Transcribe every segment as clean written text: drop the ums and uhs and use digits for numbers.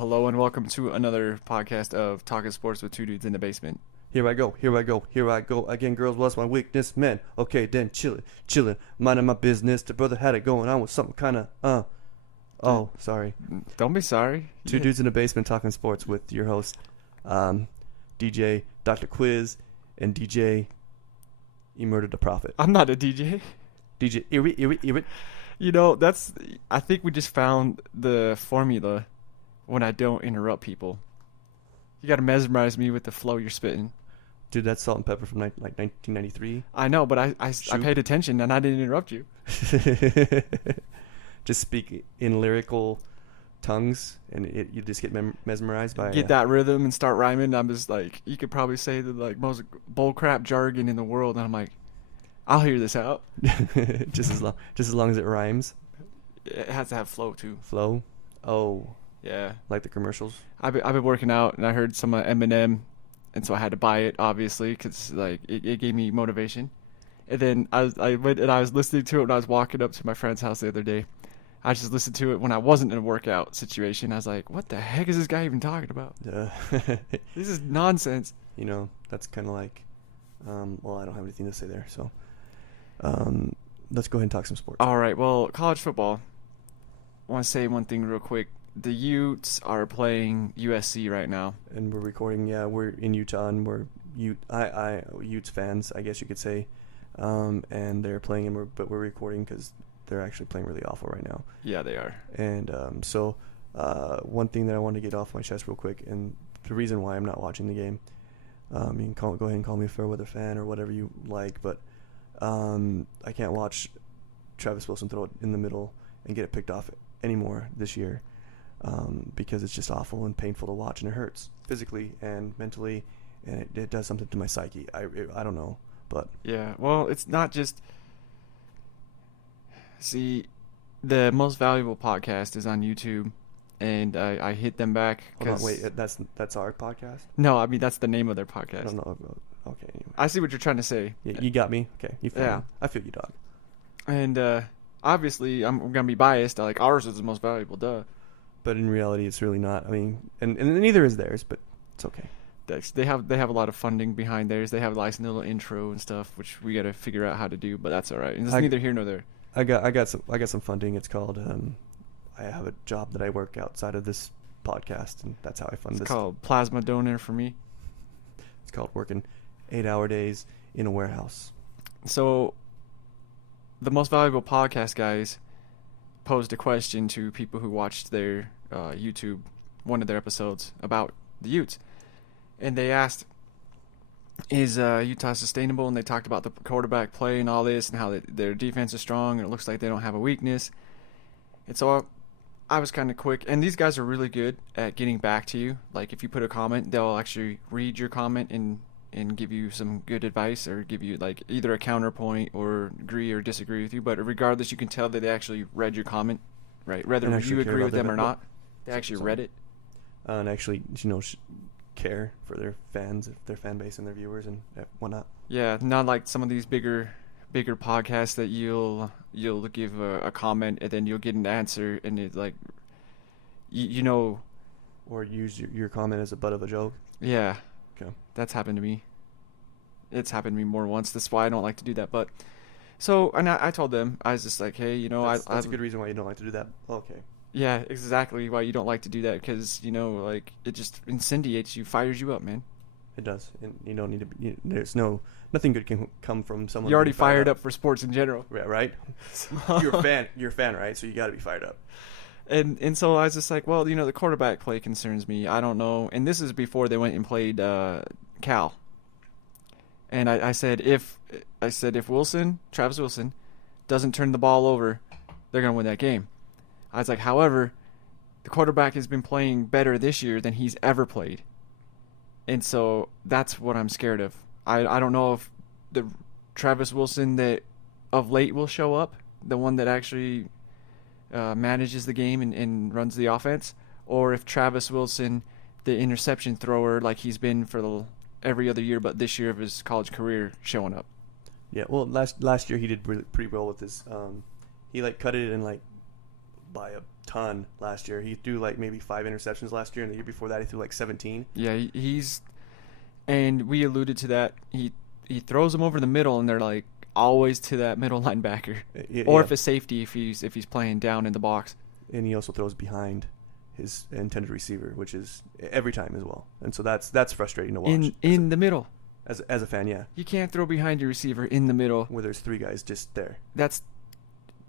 Hello and welcome to another podcast of Talking Sports with Two Dudes in the Basement. Here I go again. Girls, what's my weakness? Man, okay, then chillin', minding my business. The brother had it going on with something kind of, Oh, sorry. Don't be sorry. Two dudes in the basement talking sports with your host, DJ Dr. Quiz and DJ E Murdered the Prophet. I'm not a DJ. DJ Iri. You know, I think we just found the formula when I don't interrupt people. You got to mesmerize me with the flow you're spitting. Dude, that's Salt and Pepper from like 1993. I know, but I paid attention and I didn't interrupt you. Just speak in lyrical tongues and you just get mesmerized by Get that rhythm and start rhyming. I'm just like, you could probably say the like most bullcrap jargon in the world, and I'm like, I'll hear this out. just as long as it rhymes. It has to have flow too. Flow. Oh. Yeah. Like the commercials. I've been working out and I heard some Eminem, and so I had to buy it obviously because like it gave me motivation. And then I went and I was listening to it when I was walking up to my friend's house the other day. I just listened to it when I wasn't in a workout situation. I was like, what the heck is this guy even talking about? This is nonsense. You know, that's kind of like, well, I don't have anything to say there. So let's go ahead and talk some sports. All right. Well, college football. I want to say one thing real quick. The Utes are playing USC right now. And we're recording, yeah, we're in Utah and we're Utes fans, I guess you could say. And they're playing, but we're recording because they're actually playing really awful right now. Yeah, they are. And so one thing that I wanted to get off my chest real quick, and the reason why I'm not watching the game, you can go ahead and call me a fair weather fan or whatever you like, but I can't watch Travis Wilson throw it in the middle and get it picked off anymore this year. Because it's just awful and painful to watch, and it hurts physically and mentally, and it does something to my psyche. I don't know, but yeah. Well, it's not just. See, the Most Valuable podcast is on YouTube, and I hit them back. Hold on, wait, that's our podcast? No, I mean that's the name of their podcast. I don't know. Okay, anyway. I see what you're trying to say. Yeah, you got me. Okay, you feel yeah. me. I feel you, dog. And obviously, I'm gonna be biased. Like ours is the most valuable, duh. But in reality, it's really not. I mean, and neither is theirs, but it's okay. They have a lot of funding behind theirs. They have a nice little intro and stuff, which we got to figure out how to do. But that's all right. It's neither here nor there. I got some funding. It's called I have a job that I work outside of this podcast, and that's how I fund this. It's called plasma donor for me. It's called working 8-hour days in a warehouse. So, the Most Valuable podcast guys posed a question to people who watched their YouTube, one of their episodes about the Utes, and they asked, is Utah sustainable? And they talked about the quarterback play and all this, and how their defense is strong and it looks like they don't have a weakness. And so I was kind of quick, and these guys are really good at getting back to you. Like if you put a comment, they'll actually read your comment and give you some good advice, or give you like either a counterpoint or agree or disagree with you. But regardless, you can tell that they actually read your comment, right? Whether you agree with them or not, they actually read it. And actually, care for their fans, their fan base and their viewers and whatnot. Yeah, not like some of these bigger podcasts that you'll give a comment and then you'll get an answer, and it's like, you know. Or use your comment as a butt of a joke. Yeah. Okay. That's happened to me. It's happened to me more than once. That's why I don't like to do that. But so, and I told them, I was just like, hey, that's a good reason why you don't like to do that. Okay. Yeah, exactly why you don't like to do that, because like it just incendiates you, fires you up, man. It does, and you don't need to. There's nothing good can come from someone. You're already fired up for sports in general. Yeah, right. You're a fan, right? So you got to be fired up. And so I was just like, well, the quarterback play concerns me. I don't know. And this is before they went and played Cal. And I said if Travis Wilson doesn't turn the ball over, they're gonna win that game. I was like, however, the quarterback has been playing better this year than he's ever played. And so that's what I'm scared of. I don't know if the Travis Wilson that of late will show up, the one that actually manages the game and runs the offense, or if Travis Wilson, the interception thrower like he's been for every other year but this year of his college career, showing up. Yeah, well, last year he did pretty well with his. He cut it in by a ton last year. He threw like maybe 5 interceptions last year, and the year before that he threw like 17. Yeah, he's, and we alluded to that. He throws them over the middle, and they're like always to that middle linebacker, or if it's safety, if he's playing down in the box. And he also throws behind his intended receiver, which is every time as well. And so that's frustrating to watch. In the middle. As a fan, yeah. You can't throw behind your receiver in the middle. Where there's 3 guys just there. That's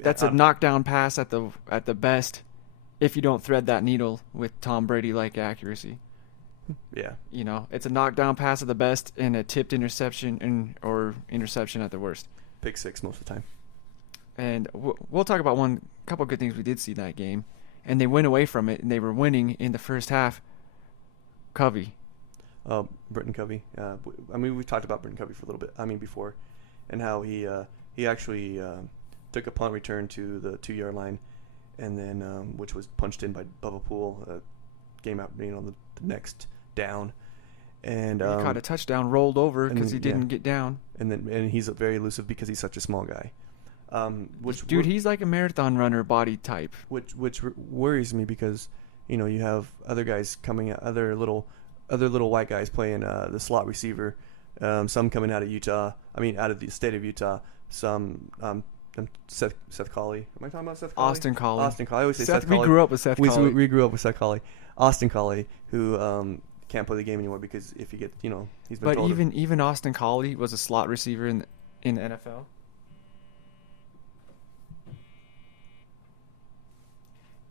a knockdown pass at the best if you don't thread that needle with Tom Brady-like accuracy. Yeah. You know, it's a knockdown pass at the best and a tipped interception or interception at the worst. Pick 6 most of the time. And we'll talk about a couple good things we did see that game. And they went away from it, and they were winning in the first half. Covey. Britton Covey. I mean, we've talked about Britton Covey for a little bit. I mean, before, and how he actually took a punt return to the 2-yard line, and then which was punched in by Bubba Poole. Game out, the next down, and he caught a touchdown, rolled over because he didn't get down. And he's very elusive because he's such a small guy. He's like a marathon runner body type. Which worries me because you have other guys coming, other little white guys playing the slot receiver. Some coming out of Utah. I mean, out of the state of Utah. Some Seth Colley. Am I talking about Seth Colley? Austin Colley. I always say Seth Colley. We grew up with Seth Colley. We grew up with Seth Colley. Austin Colley, who can't play the game anymore because if he gets, he's been told. But even Austin Colley was a slot receiver in the NFL.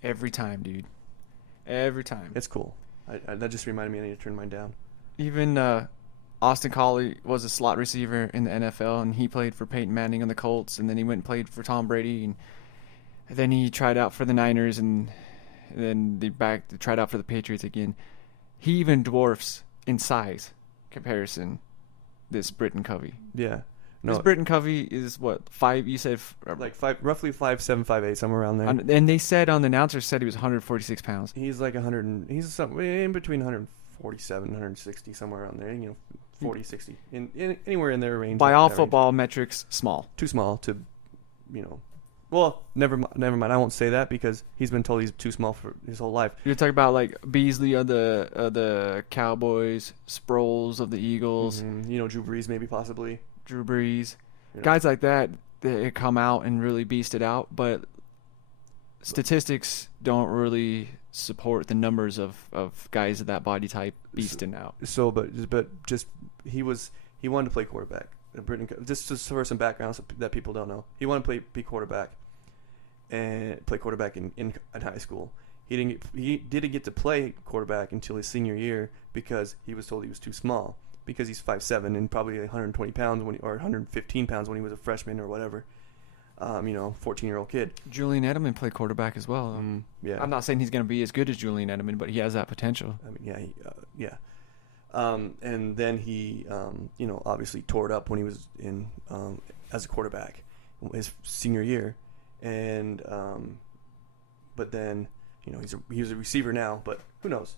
Every time, dude. Every time. It's cool. That just reminded me I need to turn mine down. Even Austin Colley was a slot receiver in the NFL, and he played for Peyton Manning on the Colts, and then he went and played for Tom Brady, and then he tried out for the Niners, and then they tried out for the Patriots again. He even dwarfs in size comparison this Britton Covey. Yeah. No, this Britton Covey is what, 5? You said like 5, roughly 5'7", 5'8", somewhere around there. And they said on the announcer said he was 146 pounds. He's like 100. He's in between 147, 160, somewhere around there. 40, 60, in anywhere in their range. By all football metrics, small. Too small to, Well, never mind. I won't say that because he's been told he's too small for his whole life. You're talking about like Beasley of the Cowboys, Sproles of the Eagles. Mm-hmm. Drew Brees maybe possibly. Drew Brees. Guys like that, they come out and really beast it out, but statistics don't really support the numbers of guys of that body type beasting out. So, but just he wanted to play quarterback. Just for some background that people don't know, he wanted to be quarterback and play quarterback in high school. He didn't get to play quarterback until his senior year because he was told he was too small. Because he's 5'7" and probably 120 pounds or 115 pounds when he was a freshman or whatever. 14-year-old kid. Julian Edelman played quarterback as well. Yeah. I'm not saying he's going to be as good as Julian Edelman, but he has that potential. I mean, yeah. And then he, obviously tore it up when he was in as a quarterback his senior year, and but then he's a receiver now. But who knows?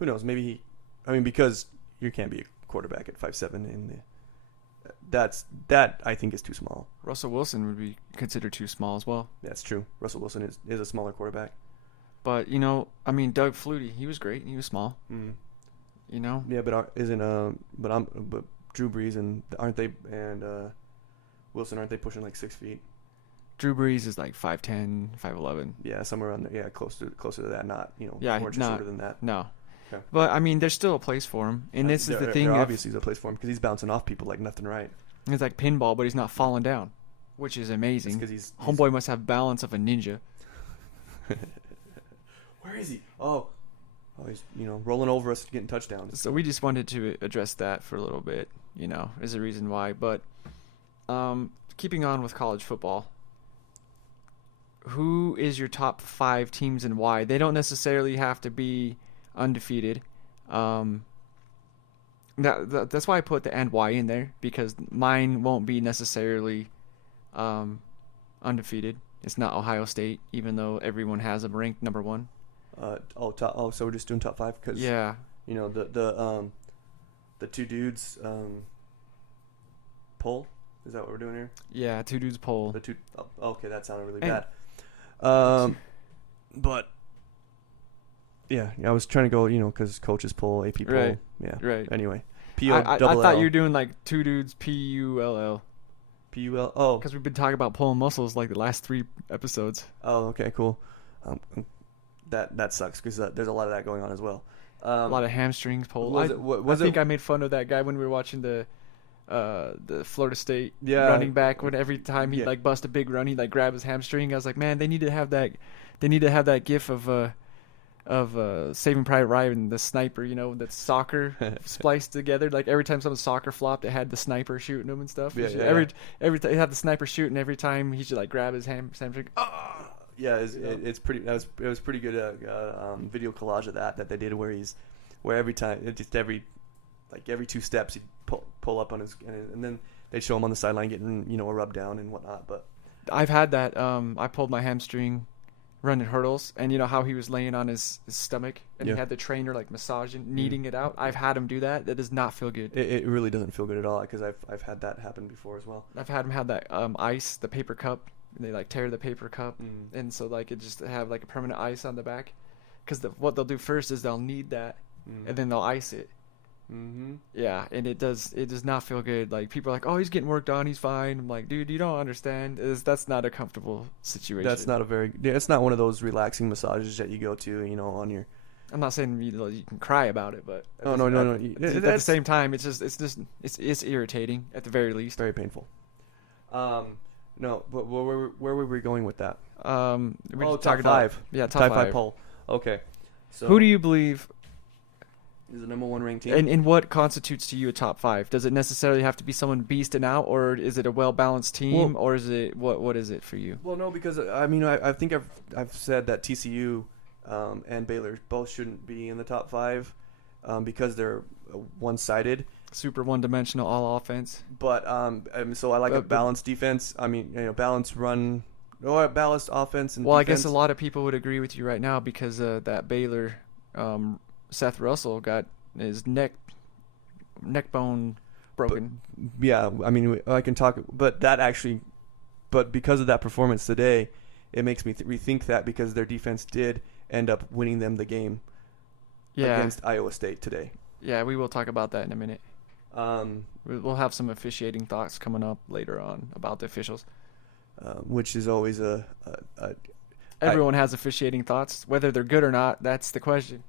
Maybe because you can't be a quarterback at 5'7" in that I think is too small. Russell Wilson would be considered too small as well. That's true. Russell Wilson is a smaller quarterback. But Doug Flutie, he was great. He was small. Mm-hmm. Yeah, but but Drew Brees and Wilson, aren't they pushing like 6 feet? Drew Brees is like 5'10", 5'11". Yeah, somewhere around there. Yeah, closer to that. Not more shorter than that. No. Okay. But there's still a place for him, and this is the thing. Obviously, there's a place for him because he's bouncing off people like nothing, right? It's like pinball, but he's not falling down, which is amazing. Because homeboy must have balance of a ninja. Where is he? Oh, he's rolling over us, getting touchdowns. So we just wanted to address that for a little bit. Is a reason why. But keeping on with college football, who is your top 5 teams and why? They don't necessarily have to be undefeated. That's why I put the and why in there, because mine won't be necessarily undefeated. It's not Ohio State, even though everyone has them ranked number 1. So we're just doing top 5 because yeah, the 2 dudes poll. Is that what we're doing here? Yeah, 2 dudes poll. The 2. Okay, that sounded really bad. But yeah, I was trying to go, because coaches poll, AP poll. Right. Yeah. Right. Anyway, I thought you were doing like two dudes PULL PUL. Oh. because we've been talking about pulling muscles like the last 3 episodes. Oh, okay, cool. That sucks because there's a lot of that going on as well. A lot of hamstrings pulled. I think I made fun of that guy when we were watching the Florida State running back when every time he like bust a big run, he like grab his hamstring. I was like, man, they need to have that. They need to have that gif of Saving Private Ryan, the sniper, that's soccer spliced together. Like every time someone's soccer flopped, it had the sniper shooting him and stuff. Every time it had the sniper shooting, every time he should like grab his hamstring. Yeah, it's pretty. It was pretty good video collage of that they did where every time every 2 steps he'd pull up on his and then they'd show him on the sideline getting a rub down and whatnot. But I've had that. I pulled my hamstring running hurdles, and how he was laying on his stomach, and he had the trainer like massaging, kneading it out. I've had him do that. That does not feel good. It really doesn't feel good at all because I've had that happen before as well. I've had him have that ice, the paper cup. And they like tear the paper cup, and so like it just have like a permanent ice on the back, because what they'll do first is they'll knead that, and then they'll ice it. Mm-hmm. Yeah, and it does not feel good. Like people are like, oh, he's getting worked on, he's fine. I'm like, dude, you don't understand. That's not a comfortable situation. That's not it's not one of those relaxing massages that you go to, on your. I'm not saying you can cry about it, but no. At the same time, it's irritating at the very least. Very painful. No, but where were we going with that? We were top 5. Yeah, top 5 poll. Okay. So who do you believe is the number 1 ranked team? And what constitutes to you a top 5? Does it necessarily have to be someone beasting out, or is it a well-balanced team, or is it what is it for you? Well, no, because I think I've said that TCU and Baylor both shouldn't be in the top 5 because they're one-sided. Super one-dimensional all offense. But so I like a balanced defense. Balanced run or balanced offense and well, defense. I guess a lot of people would agree with you right now because that Baylor Seth Russell got his neck bone broken. I can talk, but because of that performance today, it makes me rethink that because their defense did end up winning them the game against Iowa State today. Yeah, we will talk about that in a minute. We'll have some officiating thoughts coming up later on about the officials. Which is always everyone has officiating thoughts, whether they're good or not. That's the question.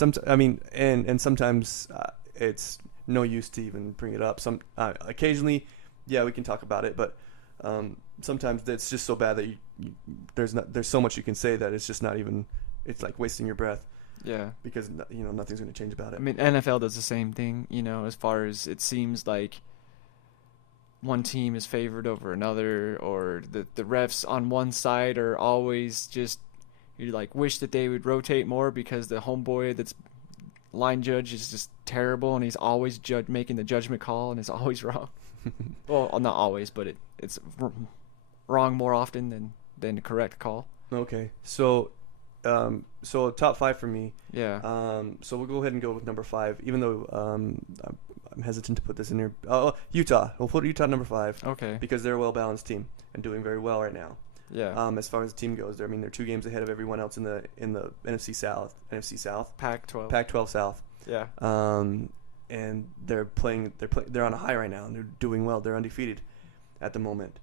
And sometimes it's no use to even bring it up. Occasionally, we can talk about it, but sometimes it's just so bad that there's so much you can say that it's just not even. It's like wasting your breath. Yeah. Because nothing's going to change about it. I mean, NFL does the same thing. As far as it seems like one team is favored over another, or the refs on one side are always just you like wish that they would rotate more because the homeboy that's line judge is just terrible and he's always making the judgment call and is always wrong. Well, not always, but it's wrong more often than the correct call. Okay, so top 5 for me. Yeah. So we'll go ahead and go with number 5, even though I'm hesitant to put this in here. Utah. We'll put Utah number 5. Okay. Because they're a well-balanced team and doing very well right now. Yeah. As far as the team goes, they're 2 games ahead of everyone else in the NFC South. Pac-12 South. Yeah. And they're on a high right now and they're doing well. They're undefeated at the moment.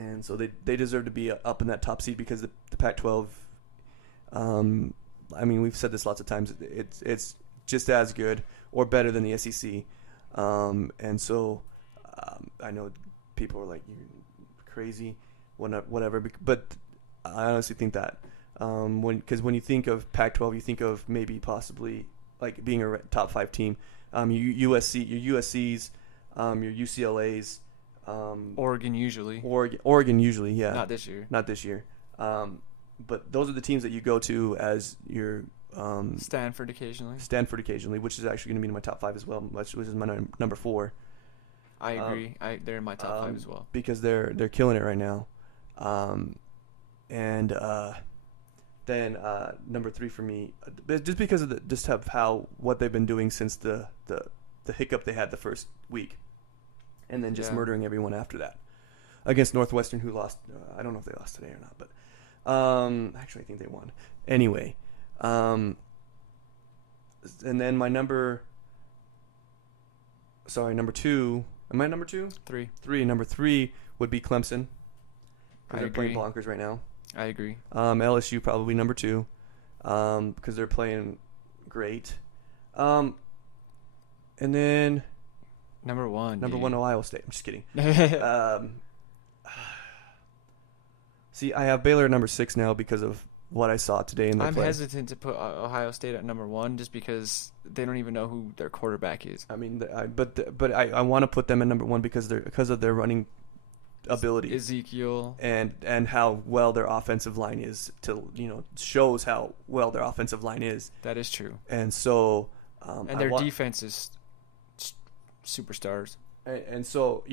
And so they deserve to be up in that top seed because the Pac-12. We've said this lots of times. It's just as good or better than the SEC. And so I know people are like, you're crazy, whatever. But I honestly think that because when you think of Pac-12, you think of maybe possibly like being a top 5 team. Your USC's, your UCLA's. Oregon usually. Oregon usually, yeah. Not this year. But those are the teams that you go to as your Stanford occasionally, which is actually going to be in my top 5 as well, which is my number 4. I agree. They're in my top 5 as well because they're killing it right now. Then number 3 for me, just because of what they've been doing since the hiccup they had the first week. And then just murdering everyone after that. against Northwestern, who lost. I don't know if they lost today or not, but actually I think they won. Anyway, and then my number 2. Am I number 2? 3. 3. Number 3 would be Clemson. I They're agree. playing bonkers right now. I agree. LSU probably number 2, because they're playing great. And then Number 1. number dude. 1 Ohio State. I'm just kidding. See, I have Baylor at number 6 now because of what I saw today in their I'm play. hesitant to put Ohio State at number 1 just because they don't even know who their quarterback is. I mean, I want to put them at number 1 because of their running ability. Ezekiel. And how well their offensive line is shows how well their offensive line is. That is true. And so And their defense is superstars. And so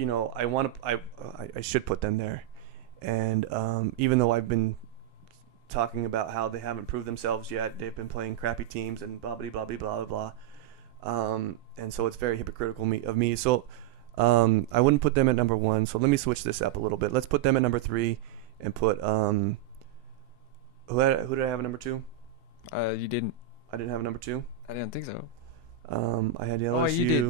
I should put them there. And even though I've been talking about how they haven't proved themselves yet, they've been playing crappy teams and blah blah blah blah blah blah. And so it's very hypocritical of me. So I wouldn't put them at number 1. So let me switch this up a little bit. Let's put them at number 3 and put who did I have at number 2? You didn't. I didn't have a number 2. I didn't think so. I had LSU. Oh,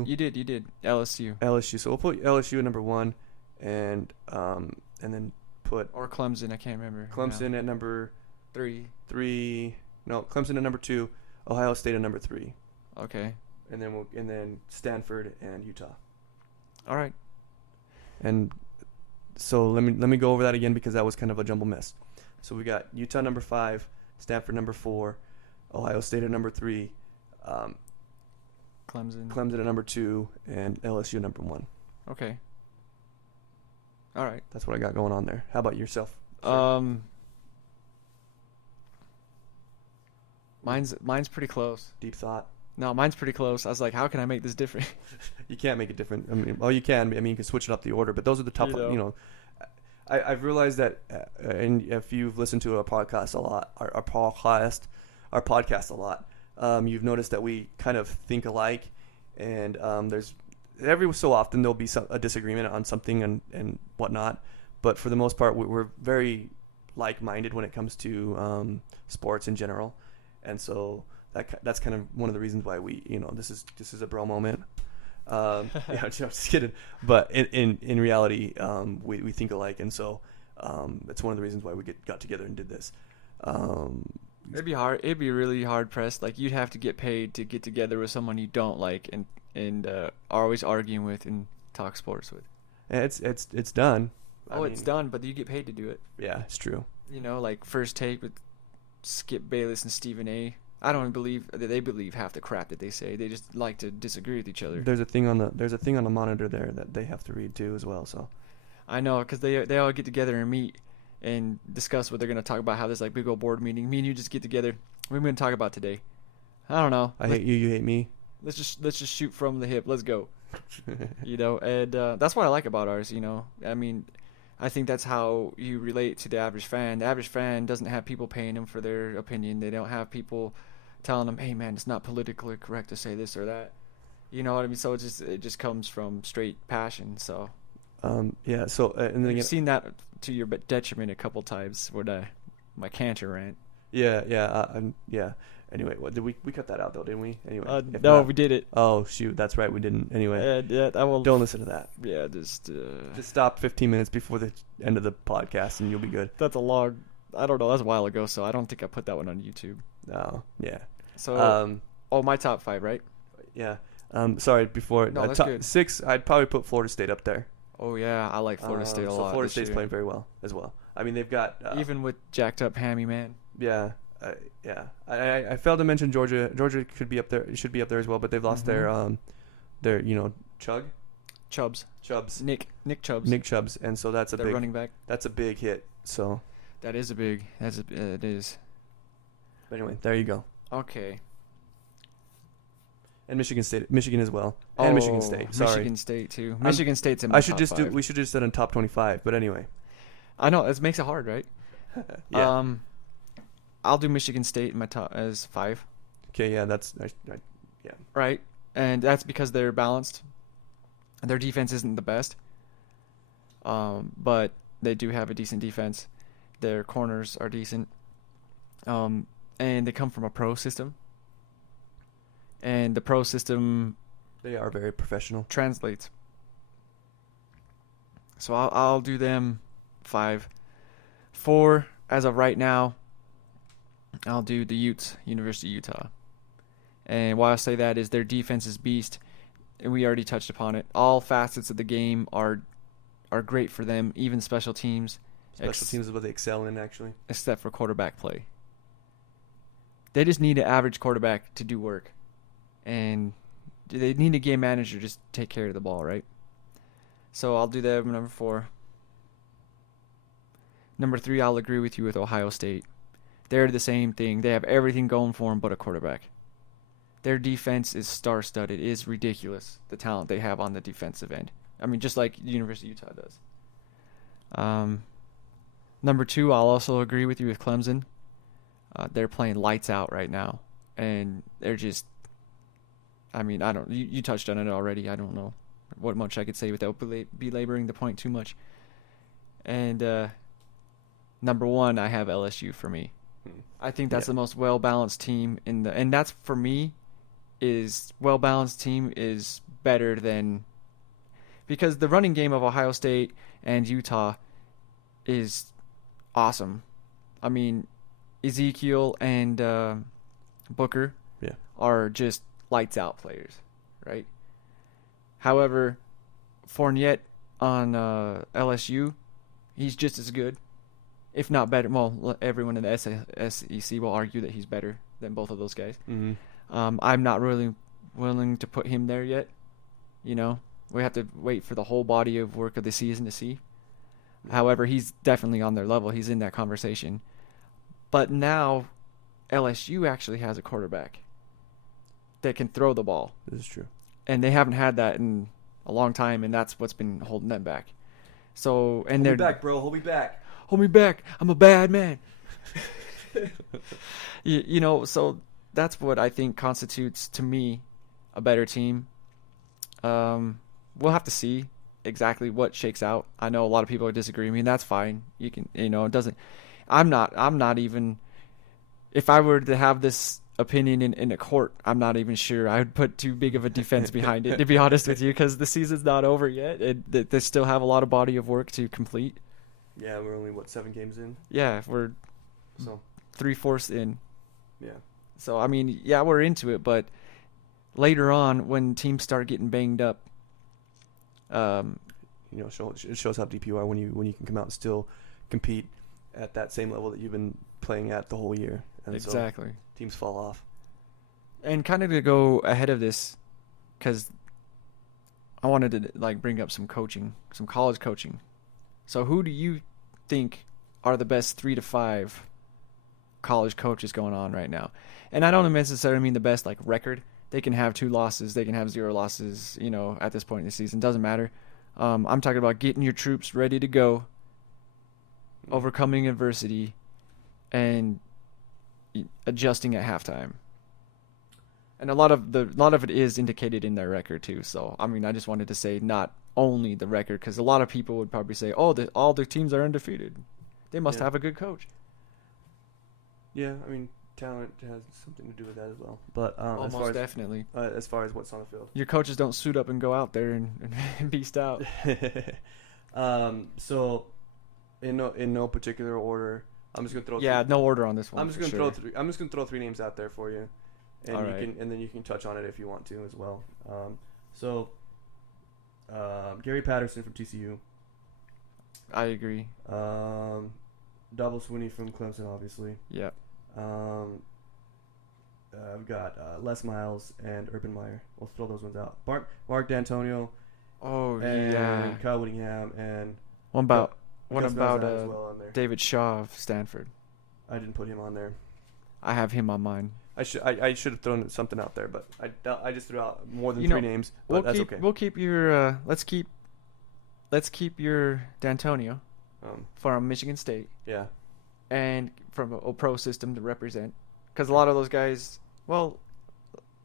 you did. LSU. LSU. So we'll put LSU at number 1, and then put Or Clemson. I can't remember. Clemson at number 3. 3. No, Clemson at number 2. Ohio State at number 3. Okay. And then Stanford and Utah. All right. And so let me go over that again because that was kind of a jumble mess. So we got Utah number 5, Stanford number 4, Ohio State at number 3, Clemson at number 2, and LSU number 1. Okay. All right. That's what I got going on there. How about yourself? Mine's pretty close. Deep thought. No, mine's pretty close. I was like, how can I make this different? You can't make it different. I mean, you can. I mean, you can switch it up the order, but those are the top. I've realized that, and if you've listened to our podcast a lot, our podcast a lot, you've noticed that we kind of think alike, and there's every so often there'll be a disagreement on something and whatnot, but for the most part, we're very like-minded when it comes to sports in general, and so that's kind of one of the reasons why we, this is a bro moment. Yeah, I'm just kidding. But in reality, we think alike, and so that's one of the reasons why we got together and did this. It'd be hard. It'd be really hard pressed. Like you'd have to get paid to get together with someone you don't like and are always arguing with and talk sports with. And it's done. It's done, but you get paid to do it. Yeah, it's true. Like First Take with Skip Bayless and Stephen A. I don't believe that they believe half the crap that they say. They just like to disagree with each other. There's a thing on the monitor there that they have to read too as well. So I know, because they all get together and meet and discuss what they're gonna talk about. Have this like big old board meeting. Me and you just get together. What are we gonna talk about today? I don't know. I hate you. You hate me. Let's just shoot from the hip. Let's go. And that's what I like about ours. I mean, I think that's how you relate to the average fan. The average fan doesn't have people paying them for their opinion. They don't have people telling them, hey man, it's not politically correct to say this or that. You know what I mean? So it just comes from straight passion. So yeah. So and then you've seen that to your detriment a couple times with my cancer rant. Yeah. Yeah. Anyway, what did we cut that out though? Didn't we? Anyway. No, we did it. Oh shoot, that's right, we didn't. Anyway. Yeah. Don't listen to that. Yeah, just stop 15 minutes before the end of the podcast, and you'll be good. That's a long. I don't know. That's a while ago, so I don't think I put that one on YouTube. No. Yeah. So. My top 5, right? Yeah. Sorry. Before no, that's top good. 6, I'd probably put Florida State up there. Oh yeah, I like Florida State a lot. So Florida State's playing very well as well. I mean, they've got even with jacked up hammy man. Yeah. Yeah. I failed to mention Georgia. Georgia could be up there. Should be up there as well, but they've lost their Chubbs. Nick Chubbs. Nick Chubbs, and so that's a big running back. That's a big hit. So that is it is. But anyway, there you go. Okay. And Michigan as well, and Michigan State. Sorry, Michigan State too. Michigan State's in my top 5. We should just said in top 25. But anyway, I know it makes it hard, right? Yeah. I'll do Michigan State in my top as 5. Okay, yeah, that's yeah. Right, and that's because they're balanced. Their defense isn't the best, but they do have a decent defense. Their corners are decent. And they come from a pro system. And the pro system, They are very professional. translates. So I'll do them 5. 4, as of right now, I'll do the Utes, University of Utah. And why I say that is their defense is beast, and we already touched upon it. All facets of the game are great for them, even special teams. Special teams is what they excel in, actually. Except for quarterback play. They just need an average quarterback to do work. And they need a game manager to just take care of the ball, right? So I'll do that number 4. Number 3, I'll agree with you with Ohio State. They're the same thing. They have everything going for them but a quarterback. Their defense is star-studded. It is ridiculous, the talent they have on the defensive end. I mean, just like the University of Utah does. Number 2, I'll also agree with you with Clemson. They're playing lights out right now. And they're just, I mean, you touched on it already. I don't know what much I could say without belaboring the point too much. And number 1, I have LSU for me. I think that's the most well-balanced team and that's for me is well-balanced team is better than, because the running game of Ohio State and Utah is awesome. I mean, Ezekiel and Booker are just lights out players, right? However, Fournette on LSU, he's just as good, if not better. Well, everyone in the SEC will argue that he's better than both of those guys. Mm-hmm. I'm not really willing to put him there yet. You know, we have to wait for the whole body of work of the season to see. However, he's definitely on their level. He's in that conversation. But now LSU actually has a quarterback that can throw the ball. This is true. And they haven't had that in a long time, and that's what's been holding them back. So, and Hold me back, bro. Hold me back. Hold me back. I'm a bad man. you know, so that's what I think constitutes, to me, a better team. We'll have to see exactly what shakes out. I know a lot of people disagree. I mean, that's fine. You can, you know, it doesn't. I'm not even. If I were to have this opinion in a court, I'm not even sure I would put too big of a defense behind it, to be honest with you, because the season's not over yet. They still have a lot of body of work to complete. Yeah, we're only 7 games in. Yeah, we're So 3/4 in. yeah. So I mean, yeah, we're into it, but later on, when teams start getting banged up, You know, it shows how deep you are when you can come out and still compete at that same level that you've been playing at the whole year. And exactly. So teams fall off. And kind of to go ahead of this, because I wanted to bring up some coaching, some college coaching. So who do you think are the best 3 to 5 college coaches going on right now? And I don't necessarily mean the best record. They can have 2 losses, they can have 0 losses, you know, at this point in the season. Doesn't matter. I'm talking about getting your troops ready to go, overcoming adversity, and adjusting at halftime. And a lot of it is indicated in their record too. So I mean, I just wanted to say not only the record, because a lot of people would probably say, "Oh, all the teams are undefeated. They must have a good coach." Yeah, I mean, talent has something to do with that as well. But Almost definitely. As far as what's on the field, your coaches don't suit up and go out there and beast out. So in no particular order, I'm just gonna throw. No order on this one. I'm just gonna throw 3 names out there for you, and then you can touch on it if you want to as well. Gary Patterson from TCU. I agree. Double Sweeney from Clemson, obviously. Yeah. I've got Les Miles and Urban Meyer. We'll throw those ones out. Mark D'Antonio. Oh, and yeah. Kyle Whittingham and. What about as well on there. David Shaw of Stanford? I didn't put him on there. I have him on mine. I should have thrown something out there, but I just threw out more than 3 names. But that's okay. We'll keep your let's keep your D'Antonio from Michigan State. Yeah. And from a pro system to represent, because a lot of those guys, well,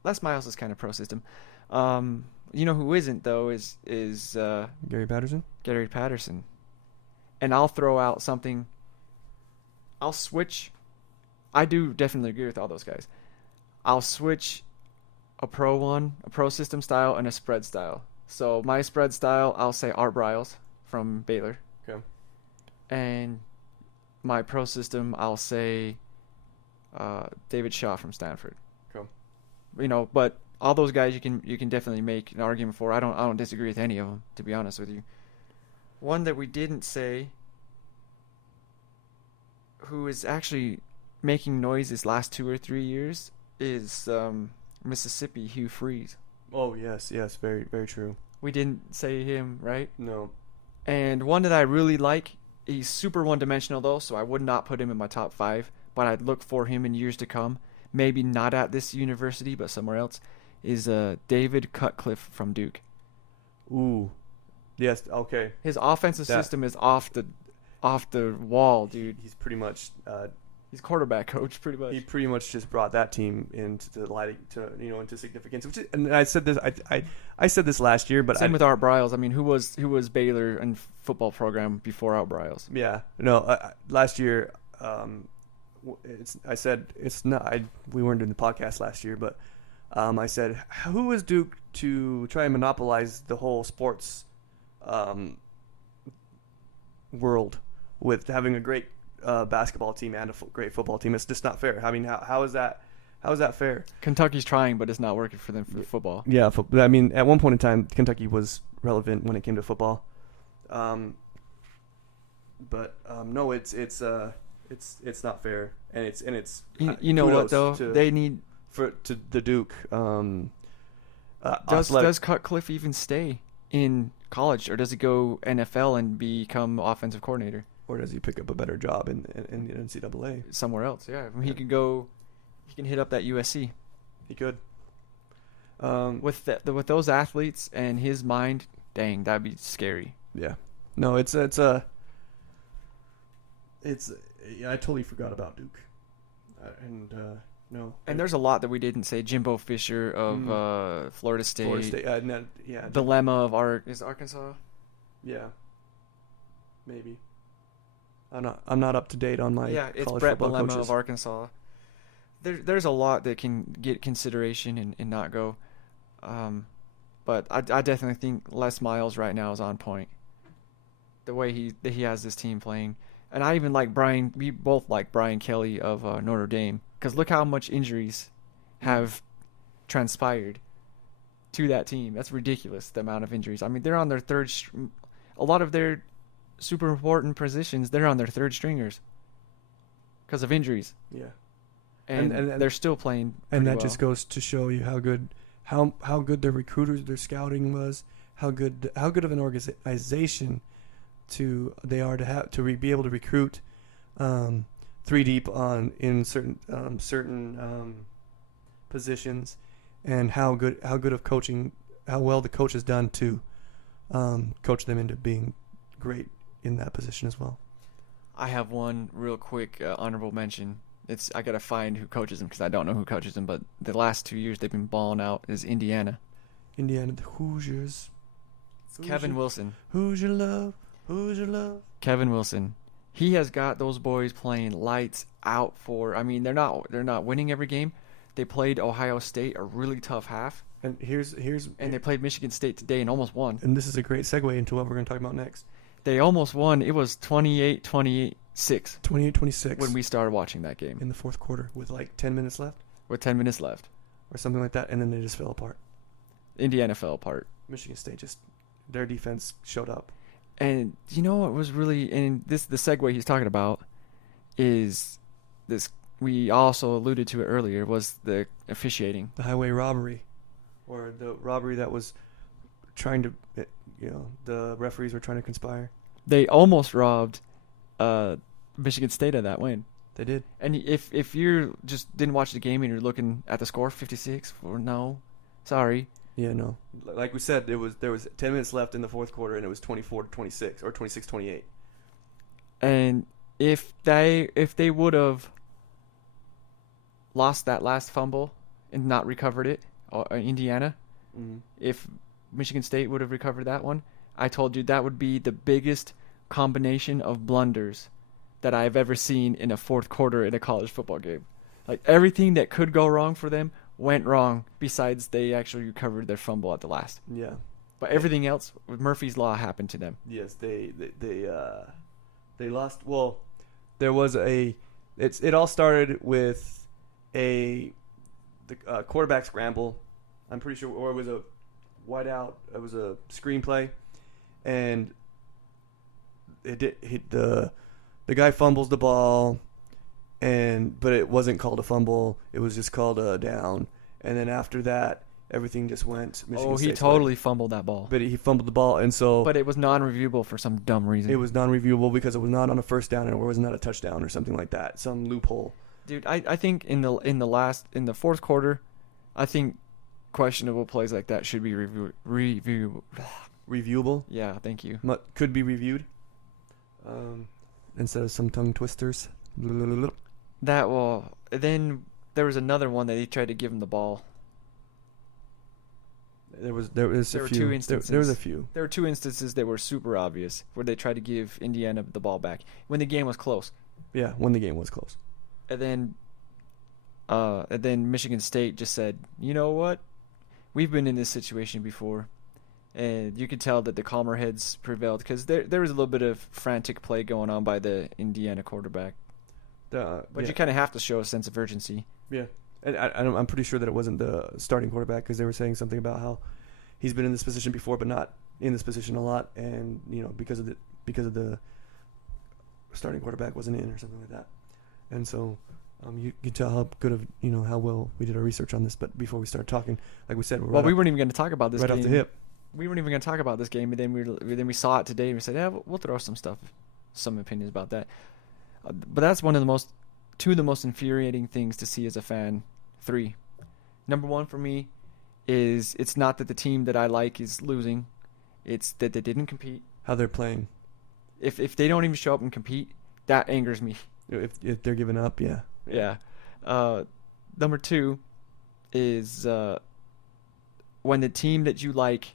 Les Miles is kind of pro system. You know who isn't though is Gary Patterson. Gary Patterson. and I'll throw out something. I'll switch. I do definitely agree with all those guys. I'll switch a pro system style, and a spread style. So my spread style, I'll say Art Briles from Baylor. Okay. And my pro system, I'll say David Shaw from Stanford. Cool. But all those guys you can definitely make an argument for. I don't disagree with any of them, to be honest with you. One that we didn't say, who is actually making noise these last 2 or 3 years, is Mississippi Hugh Freeze. Oh yes, very very true. We didn't say him, right? No. And one that I really like, he's super one-dimensional though, so I would not put him in my top 5, but I'd look for him in years to come. Maybe not at this university, but somewhere else, is David Cutcliffe from Duke. Ooh. Yes, okay. His offensive system is off the wall, dude. He's pretty much he's quarterback coach, pretty much. He pretty much just brought that team into the light, into significance. And I said this, I said this last year, but same with Art Briles. I mean, who was Baylor and football program before Art Briles? Yeah, no. Last year, I said it's not. We weren't doing the podcast last year, but I said, who was Duke to try and monopolize the whole sports world with having a great basketball team and a great football team? It's just not fair. I mean, how is that? How is that fair? Kentucky's trying, but it's not working for them for football. Yeah, I mean, at one point in time, Kentucky was relevant when it came to football. But no, it's not fair, and it's you know what though, they need to the Duke. Does Cutcliffe even stay in college, or does he go NFL and become offensive coordinator? Or does he pick up a better job in the NCAA? Somewhere else, yeah. I mean, he could go. He can hit up that USC. He could. With those athletes and his mind, dang, that'd be scary. Yeah. No, it's I totally forgot about Duke. No. And there's a lot that we didn't say. Jimbo Fisher of Florida State. Florida State. Yeah. Dilemma of Arkansas. Yeah. Maybe. I'm not up to date on my it's college Brett football Dilemma coaches. of Arkansas. There's a lot that can get consideration and not go. But I definitely think Les Miles right now is on point. The way he has this team playing. And I even like Brian. We both like Brian Kelly of Notre Dame, because look how much injuries have transpired to that team. That's ridiculous, the amount of injuries. I mean, they're on their third. A lot of their super important positions, they're on their third stringers because of injuries. Yeah, and they're still playing. And that well. just goes to show you how good their recruiters, their scouting was, how good of an organization they are to be able to recruit 3 deep in certain positions, and how good of coaching, how well the coach has done to coach them into being great in that position as well. I have one real quick honorable mention. I gotta find who coaches them, because I don't know who coaches them, but the last 2 years they've been balling out is Indiana. The Hoosiers. Kevin Wilson. Who's your love? Who's your love? Kevin Wilson. He has got those boys playing lights out for. I mean, they're not winning every game. They played Ohio State a really tough half. And and they played Michigan State today and almost won. And this is a great segue into what we're going to talk about next. They almost won. It was 28-26. 28-26. When we started watching that game. In the fourth quarter with like 10 minutes left. With 10 minutes left. Or something like that, and then they just fell apart. Indiana fell apart. Michigan State their defense showed up. And you know what was really, and the segue he's talking about is this, we also alluded to it earlier, was the officiating. The highway robbery. Or the robbery that was trying to, the referees were trying to conspire. They almost robbed Michigan State of that win. They did. And if you just didn't watch the game and you're looking at the score, 56, no, sorry. Yeah, no. Like we said, there was 10 minutes left in the fourth quarter, and it was 24-26 or 26-28. And if they would have lost that last fumble and not recovered it, Indiana, if Michigan State would have recovered that one, I told you that would be the biggest combination of blunders that I've ever seen in a fourth quarter in a college football game. Like everything that could go wrong for them went wrong. Besides, they actually recovered their fumble at the last. Yeah. But everything else with Murphy's Law happened to them. Yes, they lost. Well, there was it all started with the quarterback scramble. I'm pretty sure, or it was a wideout. It was a screenplay, and the guy fumbles the ball, but it wasn't called a fumble. It was just called a down. And then after that, everything just went Michigan He State's totally way. fumbled that ball. But he fumbled the ball, and so. But it was non-reviewable for some dumb reason. It was non-reviewable because it was not on a first down and it was not a touchdown or something like that. Some loophole. Dude, I think in the fourth quarter, I think questionable plays like that should be Reviewable. Yeah, thank you. Could be reviewed. Instead of some tongue twisters. Then there was another one that he tried to give him the ball. There were 2 instances. There was a few. There were 2 instances that were super obvious where they tried to give Indiana the ball back when the game was close. Yeah, when the game was close. And then Michigan State just said, "You know what? We've been in this situation before." And you could tell that the calmer heads prevailed because there was a little bit of frantic play going on by the Indiana quarterback. But you kind of have to show a sense of urgency. Yeah. And I'm pretty sure that it wasn't the starting quarterback because they were saying something about how he's been in this position before, but not in this position a lot, and because of the starting quarterback wasn't in or something like that. And so you can tell how good of how well we did our research on this. But before we start talking, like we said, we weren't even going to talk about this right game. off the hip. We weren't even going to talk about this game, and then we saw it today, and we said, "Yeah, we'll throw some opinions about that." But that's two of the most infuriating things to see as a fan. 3. Number 1 for me is it's not that the team that I like is losing, it's that they didn't compete. How they're playing. If they don't even show up and compete, that angers me. If they're giving up, yeah. Yeah. Number 2 is when the team that you like,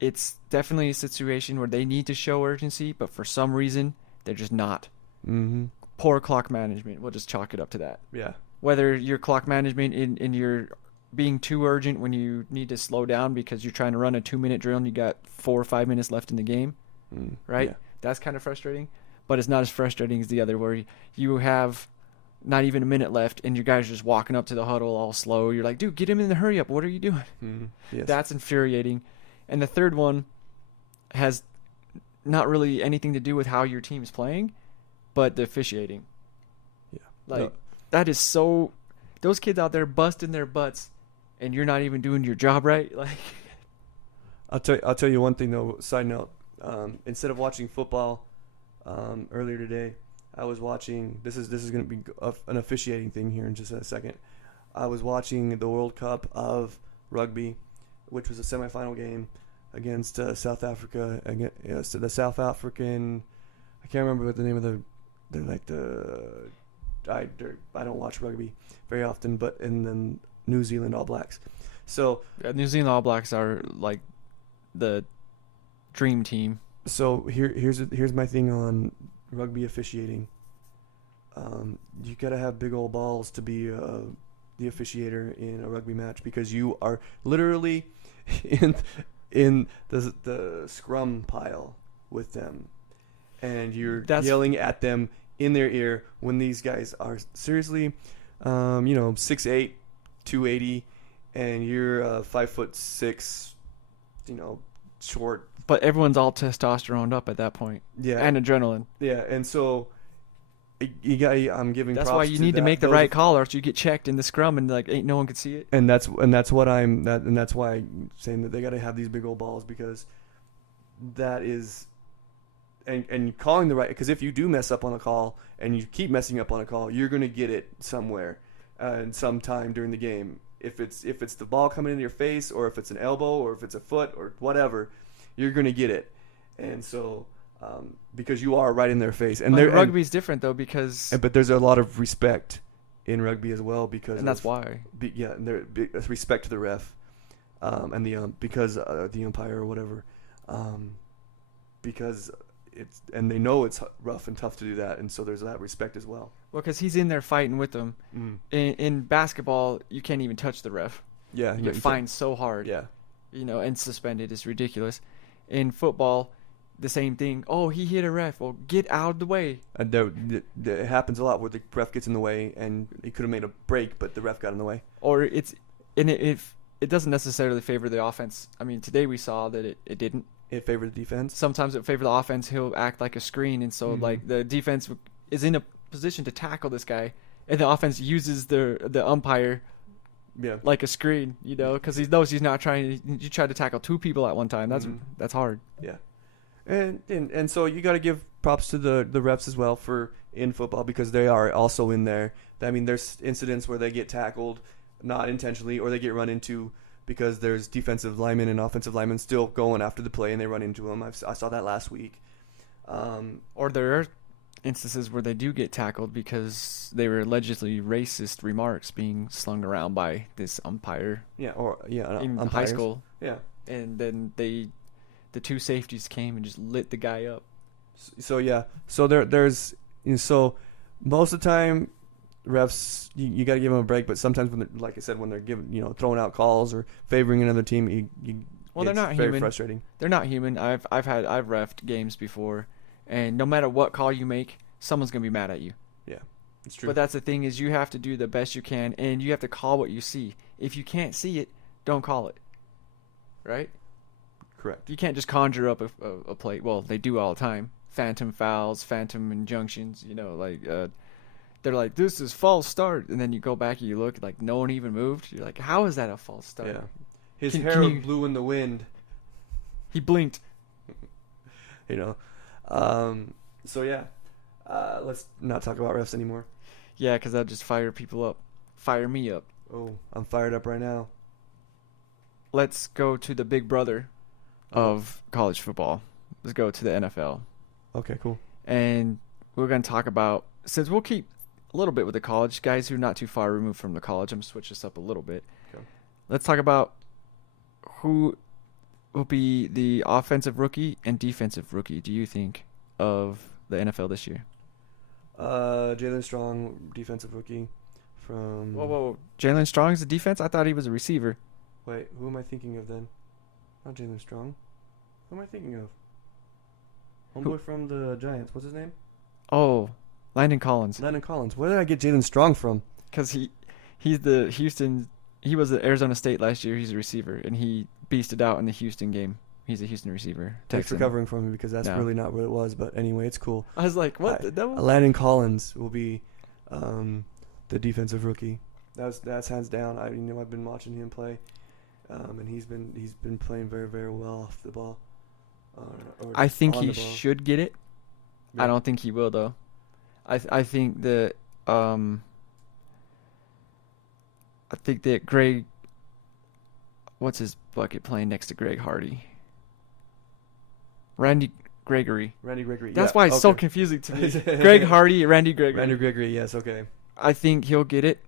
it's definitely a situation where they need to show urgency, but for some reason they're just not. Mm-hmm. Poor clock management. We'll just chalk it up to that. Yeah. Whether your clock management in your being too urgent when you need to slow down because you're trying to run a 2-minute drill and you got 4 or 5 minutes left in the game, right? Yeah. That's kind of frustrating, but it's not as frustrating as the other where you have not even a minute left and your guys are just walking up to the huddle all slow. You're like, dude, get him in the hurry up. What are you doing? Mm-hmm. Yes. That's infuriating. And the third one has not really anything to do with how your team's playing, but the officiating. Yeah. That is so. Those kids out there busting their butts, and you're not even doing your job right. Like, I'll tell you one thing though. Side note: instead of watching football earlier today, I was watching. This is going to be an officiating thing here in just a second. I was watching the World Cup of rugby, which was a semifinal game against South Africa. So the South African, I can't remember what the name of they're like the. I don't watch rugby very often, but in the New Zealand All Blacks. So New Zealand All Blacks are like the dream team. So here's my thing on rugby officiating. You gotta have big old balls to be the officiator in a rugby match because you are literally in the scrum pile with them, and you're yelling at them in their ear when these guys are seriously, 6'8", 280, and you're 5'6", short. But everyone's all testosterone up at that point. Yeah. And adrenaline. Yeah, and so I'm giving. That's props why you to need that. to make the right call, or else you get checked in the scrum, and ain't no one can see it. And that's why I'm saying that they got to have these big old balls because that is. And calling the right, because if you do mess up on a call and you keep messing up on a call, you're going to get it somewhere and sometime during the game. If it's the ball coming into your face, or if it's an elbow, or if it's a foot, or whatever, you're going to get it. And so, because you are right in their face, and rugby's different though but there's a lot of respect in rugby as well because that's why. And there's respect to the ref, and the because the umpire or whatever, because and they know it's rough and tough to do that, and so there's that respect as well. Well, because he's in there fighting with them. Mm. In basketball, you can't even touch the ref. Yeah, You get fined so hard. Yeah, And suspended. It's ridiculous. In football, the same thing. Oh, he hit a ref. Well, get out of the way. and it happens a lot where the ref gets in the way, and he could have made a break, but the ref got in the way. Or if it doesn't necessarily favor the offense. I mean, today we saw that it didn't. It favored the defense. Sometimes it favors the offense. He'll act like a screen, and so like the defense is in a position to tackle this guy, and the offense uses the umpire like a screen, because he knows he's not trying. You try to tackle two people at one time. That's hard. Yeah, and so you got to give props to the refs as well for in football, because they are also in there. I mean, there's incidents where they get tackled not intentionally, or they get run into because there's defensive linemen and offensive linemen still going after the play and they run into them. I saw that last week. Or there are instances where they do get tackled because they were allegedly racist remarks being slung around by this umpire. In umpires. High school. Yeah. And then the two safeties came and just lit the guy up. So there's most of the time refs, you got to give them a break, but sometimes when like I said, when they're giving throwing out calls or favoring another team, they're not very human. Frustrating. They're not human. I've reffed games before, and no matter what call you make, someone's gonna be mad at you. Yeah, it's true. But that's the thing, is you have to do the best you can, and you have to call what you see. If you can't see it, don't call it. Right? Correct. You can't just conjure up a play. Well, they do all the time. Phantom fouls, phantom injunctions. They're like, this is false start, and then you go back and you look, like no one even moved. You're like, how is that a false start? Yeah, his hair blew in the wind. He blinked. So yeah, let's not talk about refs anymore. Yeah, because that'll just fire people up. Fire me up. Oh, I'm fired up right now. Let's go to the big brother of college football. Let's go to the NFL. Okay, cool. And we're going to talk about, since we'll keep a little bit with the college, guys who are not too far removed from the college, I'm going to switch this up a little bit. Okay. Let's talk about who will be the offensive rookie and defensive rookie, do you think, of the NFL this year? Jalen Strong, defensive rookie from... Whoa. Jalen Strong's the defense? I thought he was a receiver. Wait, who am I thinking of then? Not Jalen Strong. Who am I thinking of? Homeboy from the Giants. What's his name? Oh, Landon Collins. Landon Collins. Where did I get Jalen Strong from? Because he's the Houston... He was at Arizona State last year. He's a receiver, and he beasted out in the Houston game. He's a Houston receiver. Thanks for covering for me, because that's really not what it was. But anyway, it's cool. I was like, what? Landon Collins will be the defensive rookie. That's hands down. I've been watching him play, and he's been playing very, very well off the ball. I think he should get it. Yeah. I don't think he will, though. I think that Greg, what's his bucket playing next to Greg Hardy? Randy Gregory. That's why it's so confusing to me. Greg Hardy, Randy Gregory. Randy Gregory, yes, okay. I think he'll get it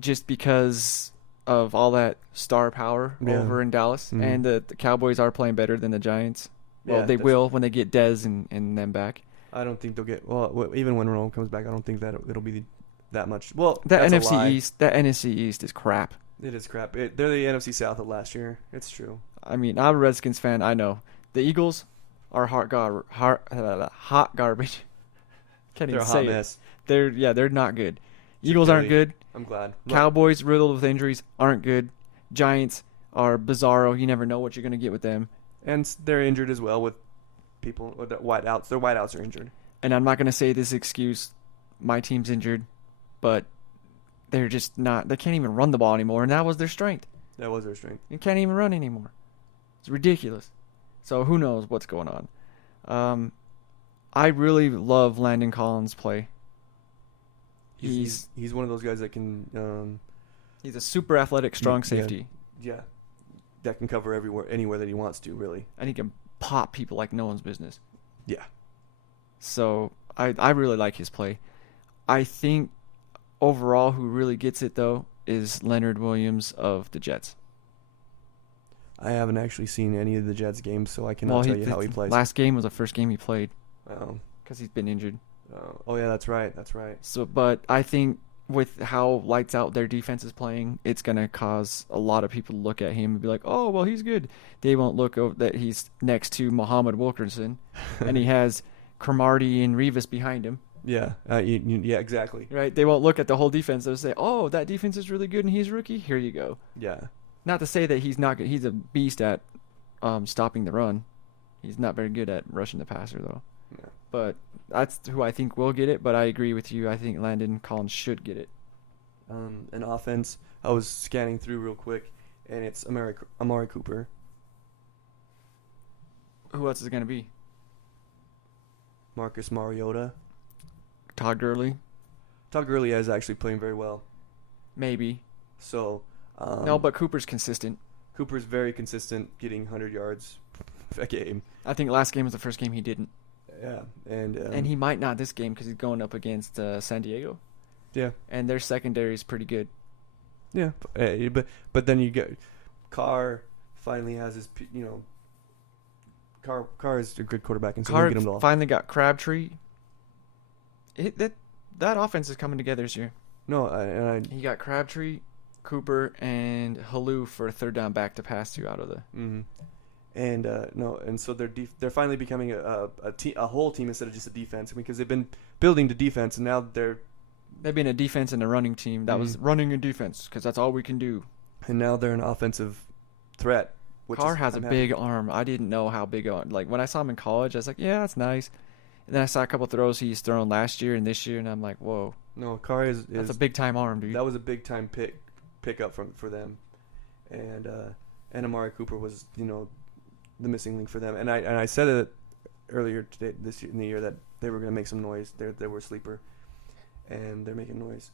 just because of all that star power over in Dallas. Mm-hmm. And the Cowboys are playing better than the Giants. Well, they will when they get Dez and them back. I don't think they'll get... Well, even when Ronald comes back, I don't think that it'll be that much. Well, that NFC East is crap. It is crap. They're the NFC South of last year. It's true. I mean, I'm a Redskins fan. I know. The Eagles are hot garbage. Can't even say it. They're not good. Eagles aren't good. I'm glad. Cowboys, riddled with injuries, aren't good. Giants are bizarro. You never know what you're going to get with them. And they're injured as well with people, with the wideouts. Their wideouts are injured. And I'm not going to say this excuse, my team's injured, but they're just not, they can't even run the ball anymore, and that was their strength. That was their strength. They can't even run anymore. It's ridiculous. So who knows what's going on. I really love Landon Collins' play. He's one of those guys that can... he's a super athletic, strong safety. Yeah. That can cover anywhere that he wants to, really. And he can pop people like no one's business. Yeah. So I really like his play. I think overall who really gets it, though, is Leonard Williams of the Jets. I haven't actually seen any of the Jets games, so I cannot Well, tell you how he plays. last game was the first game he played Oh, because he's been injured. oh yeah, that's right. That's right. So, but I think with how lights out their defense is playing, it's gonna cause a lot of people to look at him and be like, "Oh, well, he's good." They won't look over that he's next to Muhammad Wilkerson, and he has Cromartie and Revis behind him. Yeah. Yeah. Exactly. Right? They won't look at the whole defense. They'll say, "Oh, that defense is really good, and he's a rookie. Here you go." Yeah. Not to say that he's not good. He's a beast at stopping the run. He's not very good at rushing the passer, though. Yeah. But that's who I think will get it. But I agree with you. I think Landon Collins should get it. An offense. I was scanning through real quick, and it's Amari Cooper. Who else is it going to be? Marcus Mariota. Todd Gurley? Todd Gurley is actually playing very well. Maybe. So. No, but Cooper's consistent. Cooper's very consistent, getting 100 yards a game. I think last game was the first game he didn't. Yeah, and he might not this game because he's going up against San Diego. Yeah. And their secondary is pretty good. Yeah, but then you get Carr finally has his Carr is a good quarterback, and so Carr get him the ball. finally got Crabtree. That offense is coming together this year. No, he got Crabtree, Cooper, and Halou for a third down back to pass to out of the. Mm-hmm. And so they're finally becoming a whole team instead of just a defense, because they've been building the defense, and now they've been a defense and a running team that was running a defense because that's all we can do. And now they're an offensive threat. Carr has a big arm. I didn't know how big. Like when I saw him in college, I was like, yeah, that's nice. And then I saw a couple throws he's thrown last year and this year, and I'm like, whoa. No, Carr is that's a big time arm, dude. That was a big time pick up for them, and Amari Cooper was the missing link for them. And I said it earlier today this year, in the year, that they were going to make some noise. They were a sleeper, and they're making noise,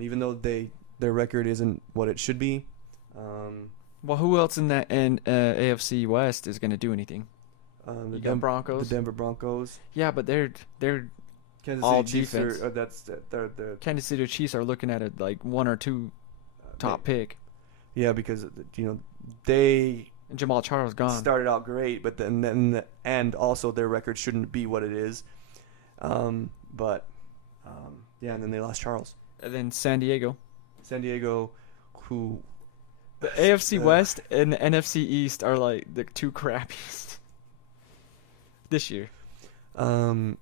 even though their record isn't what it should be. Well, who else in that AFC West is going to do anything? The Broncos. The Denver Broncos. Yeah, but they're Kansas all City defense. They're Kansas City Chiefs are looking at it like one or two top pick. Yeah, because they and Jamal Charles gone. Started out great, but then and also their record shouldn't be what it is. Yeah, and then they lost Charles. And then San Diego, who the AFC West and the NFC East are like the two crappiest this year. And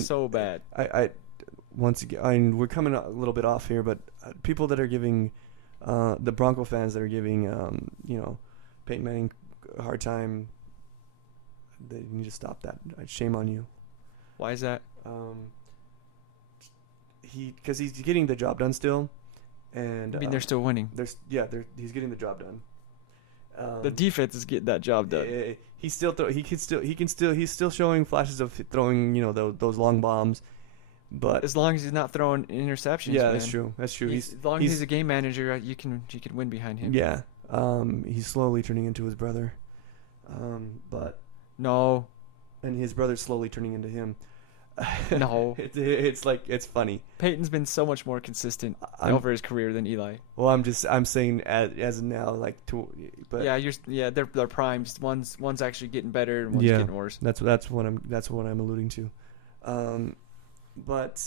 so bad. I once again, we're coming a little bit off here, but people that are giving the Bronco fans that are giving Peyton Manning a hard time, they need to stop that. Shame on you. Why is that? Because he's getting the job done still, and I mean they're still winning. He's getting the job done. The defense is getting that job done. He's still showing flashes of throwing those long bombs, but as long as he's not throwing interceptions. Yeah, man. that's true. As long as he's a game manager, you can win behind him. Yeah. He's slowly turning into his brother, but no, and his brother's slowly turning into him. No, it's funny. Peyton's been so much more consistent over his career than Eli. Well, I'm saying as now, but yeah, they're primes. One's actually getting better and one's getting worse. That's what I'm alluding to. But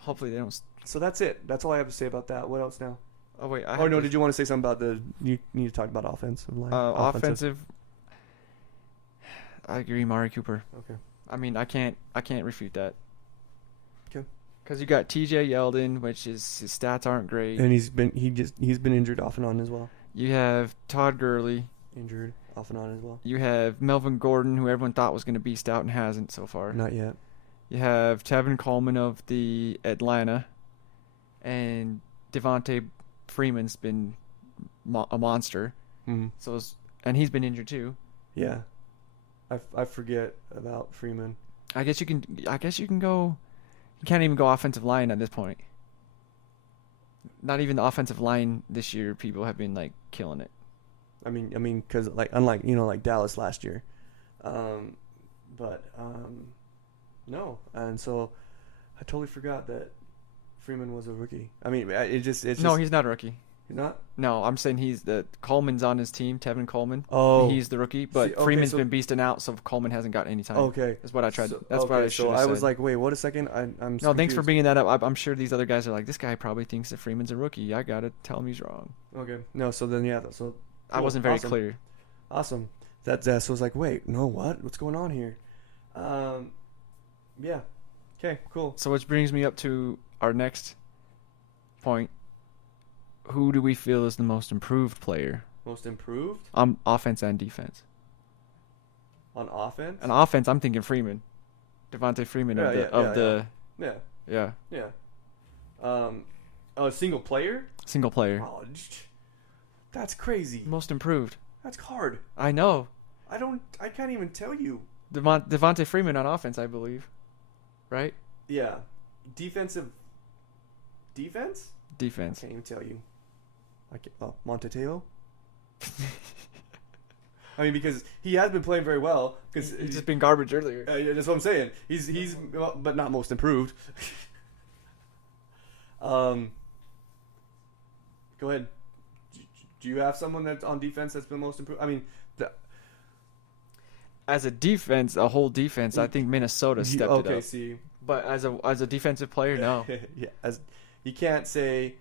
hopefully they don't. So that's it. That's all I have to say about that. What else now? Oh wait, did you want to say something about you need to talk about offensive line? Offensive. I agree, Mari Cooper. Okay. I mean, I can't refute that. Okay. Because you got T.J. Yeldon, which his stats aren't great, and he's been injured off and on as well. You have Todd Gurley, injured off and on as well. You have Melvin Gordon, who everyone thought was going to beast out and hasn't so far. Not yet. You have Tevin Coleman of the Atlanta, and Devontae Freeman's been a monster. Mm-hmm. And he's been injured too. Yeah. I forget about Freeman. I guess you can go. You can't even go offensive line at this point. Not even the offensive line this year. People have been like killing it. I mean, because unlike Dallas last year, no, and so I totally forgot that Freeman was a rookie. I mean, it's just no, he's not a rookie. He's not. No, I'm saying Coleman's on his team, Tevin Coleman. Oh, He's the rookie, but See, okay, Freeman's so- been beasting out, so Coleman hasn't got any time. okay. That's what I tried. So, That's what okay, I should so have I was said. like, wait, what a second. I'm No, thanks for confused. bringing that up. I'm sure these other guys are like, this guy probably thinks that Freeman's a rookie. I gotta tell him he's wrong. Okay. No, so then yeah, so I cool, wasn't very awesome. clear. Awesome. So I was like, wait, no, what's going on here? Yeah. Okay, cool. So which brings me up to our next point. Who do we feel is the most improved player Most improved on offense and defense? on offense. On offense, I'm thinking Freeman, Devontae Freeman Yeah. yeah A single player. single player. Oh, that's crazy. Most improved. That's hard. I know. I can't even tell you. Devontae Freeman on offense, I believe. Right? Yeah. Defense. Defense. Can't even tell you. Monteteo. I mean, because he has been playing very well. Because He's just been garbage earlier. that's what I'm saying. He's well, but not most improved. Go ahead. Do you have someone that's on defense that's been most improved? I mean, As a defense, a whole defense, I think Minnesota stepped it okay. up. See, But as a defensive player, no. yeah, you can't say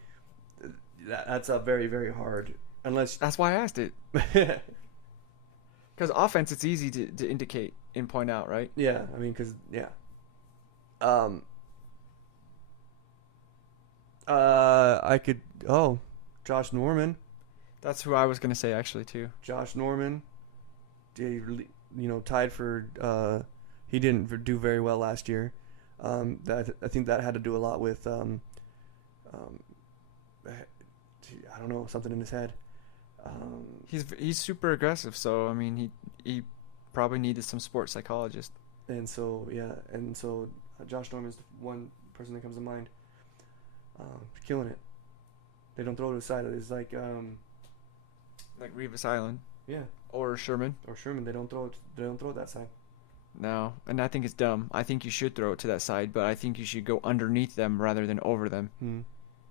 that's a very very hard unless. That's why I asked it. Because offense, it's easy to indicate and point out, right? Yeah, I mean, because I could. Oh, Josh Norman. That's who I was gonna say actually too. Josh Norman, tied for. He didn't do very well last year. I think that had to do a lot with. I don't know, something in his head. He's super aggressive, so I mean he probably needed some sports psychologist. And so Josh Norman's the one person that comes to mind. Killing it. They don't throw it aside. It's like Like Revis Island yeah, or Sherman. or Sherman. They don't throw it. They don't throw it that side. No, and I think it's dumb. I think you should throw it to that side, but I think you should go underneath them rather than over them,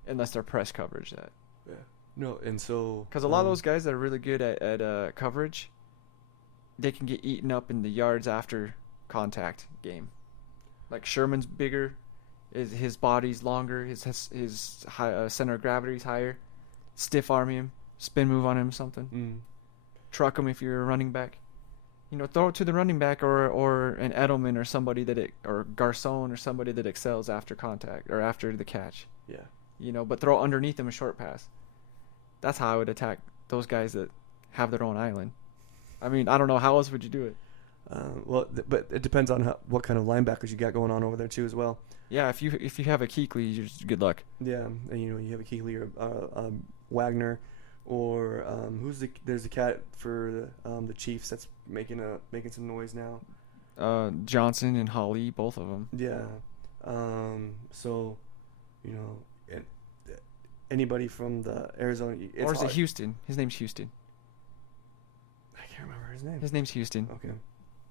unless they're press coverage. That Yeah. No, and so because a lot of those guys that are really good at coverage, they can get eaten up in the yards after contact game. Like Sherman's bigger, his body's longer, his high, center of gravity's higher. Stiff arm him, spin move on him, something. Truck him if you're a running back. Throw it to the running back or an Edelman or somebody or Garcon or somebody that excels after contact or after the catch. Yeah. But throw underneath them a short pass. That's how I would attack those guys that have their own island. I mean, I don't know how else would you do it. But it depends on what kind of linebackers you got going on over there too as well. Yeah, if you have a Kuechly, you're just good luck. Yeah, and you have a Kuechly or Wagner, or there's a cat for the Chiefs that's making some noise now. Johnson and Holly, both of them. Yeah. So, and anybody from the Arizona. Or is it Houston? His name's Houston. I can't remember his name. His name's Houston. Okay.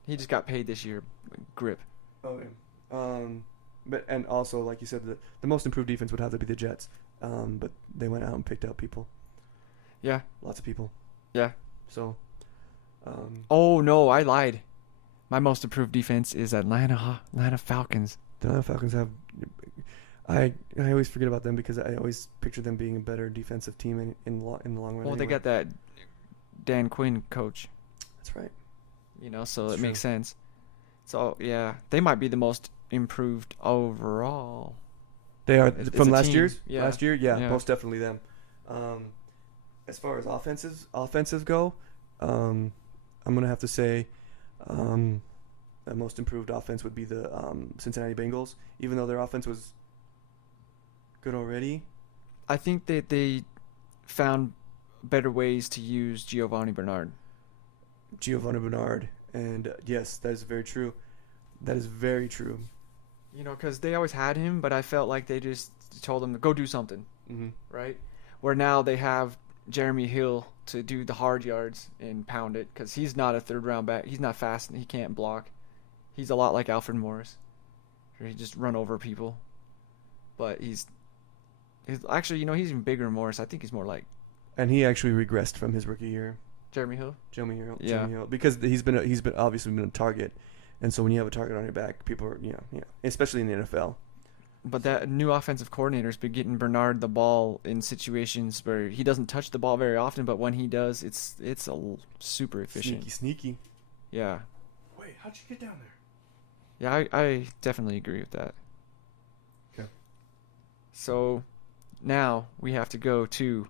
He just got paid this year. Grip. Okay. But and also, like you said, the most improved defense would have to be the Jets. But they went out and picked out people. Yeah. Lots of people. Yeah. So. Oh no, I lied. My most improved defense is Atlanta Falcons. The Atlanta Falcons have. I always forget about them because I always picture them being a better defensive team in the long run. Well, anyway. they got that Dan Quinn coach. That's right. So That's it makes sense. So yeah, they might be the most improved overall. They are It's from a last team. year's. Yeah. Last year, yeah, Yeah. most definitely them. As far as offensive go, I'm gonna have to say, the most improved offense would be the Cincinnati Bengals. Even though their offense was good already, I think that they found better ways to use Giovanni Bernard. and yes, that is very true. That is very true. Because they always had him, but I felt like they just told him to go do something, Mm-hmm. right? Where now they have Jeremy Hill to do the hard yards and pound it, because he's not a third-round back. He's not fast and he can't block. He's a lot like Alfred Morris, where he just run over people. But he's Actually, he's even bigger and more. So I think he's more like And he actually regressed from his rookie year. Jeremy Hill. Jeremy Hill. Yeah. Jeremy Hill. Because he's been obviously been a target, and so when you have a target on your back, people are especially in the NFL. But that new offensive coordinator's been getting Bernard the ball in situations where he doesn't touch the ball very often, but when he does, it's super efficient. Sneaky. Yeah. Wait, how'd you get down there? Yeah, I definitely agree with that. Okay. So now we have to go to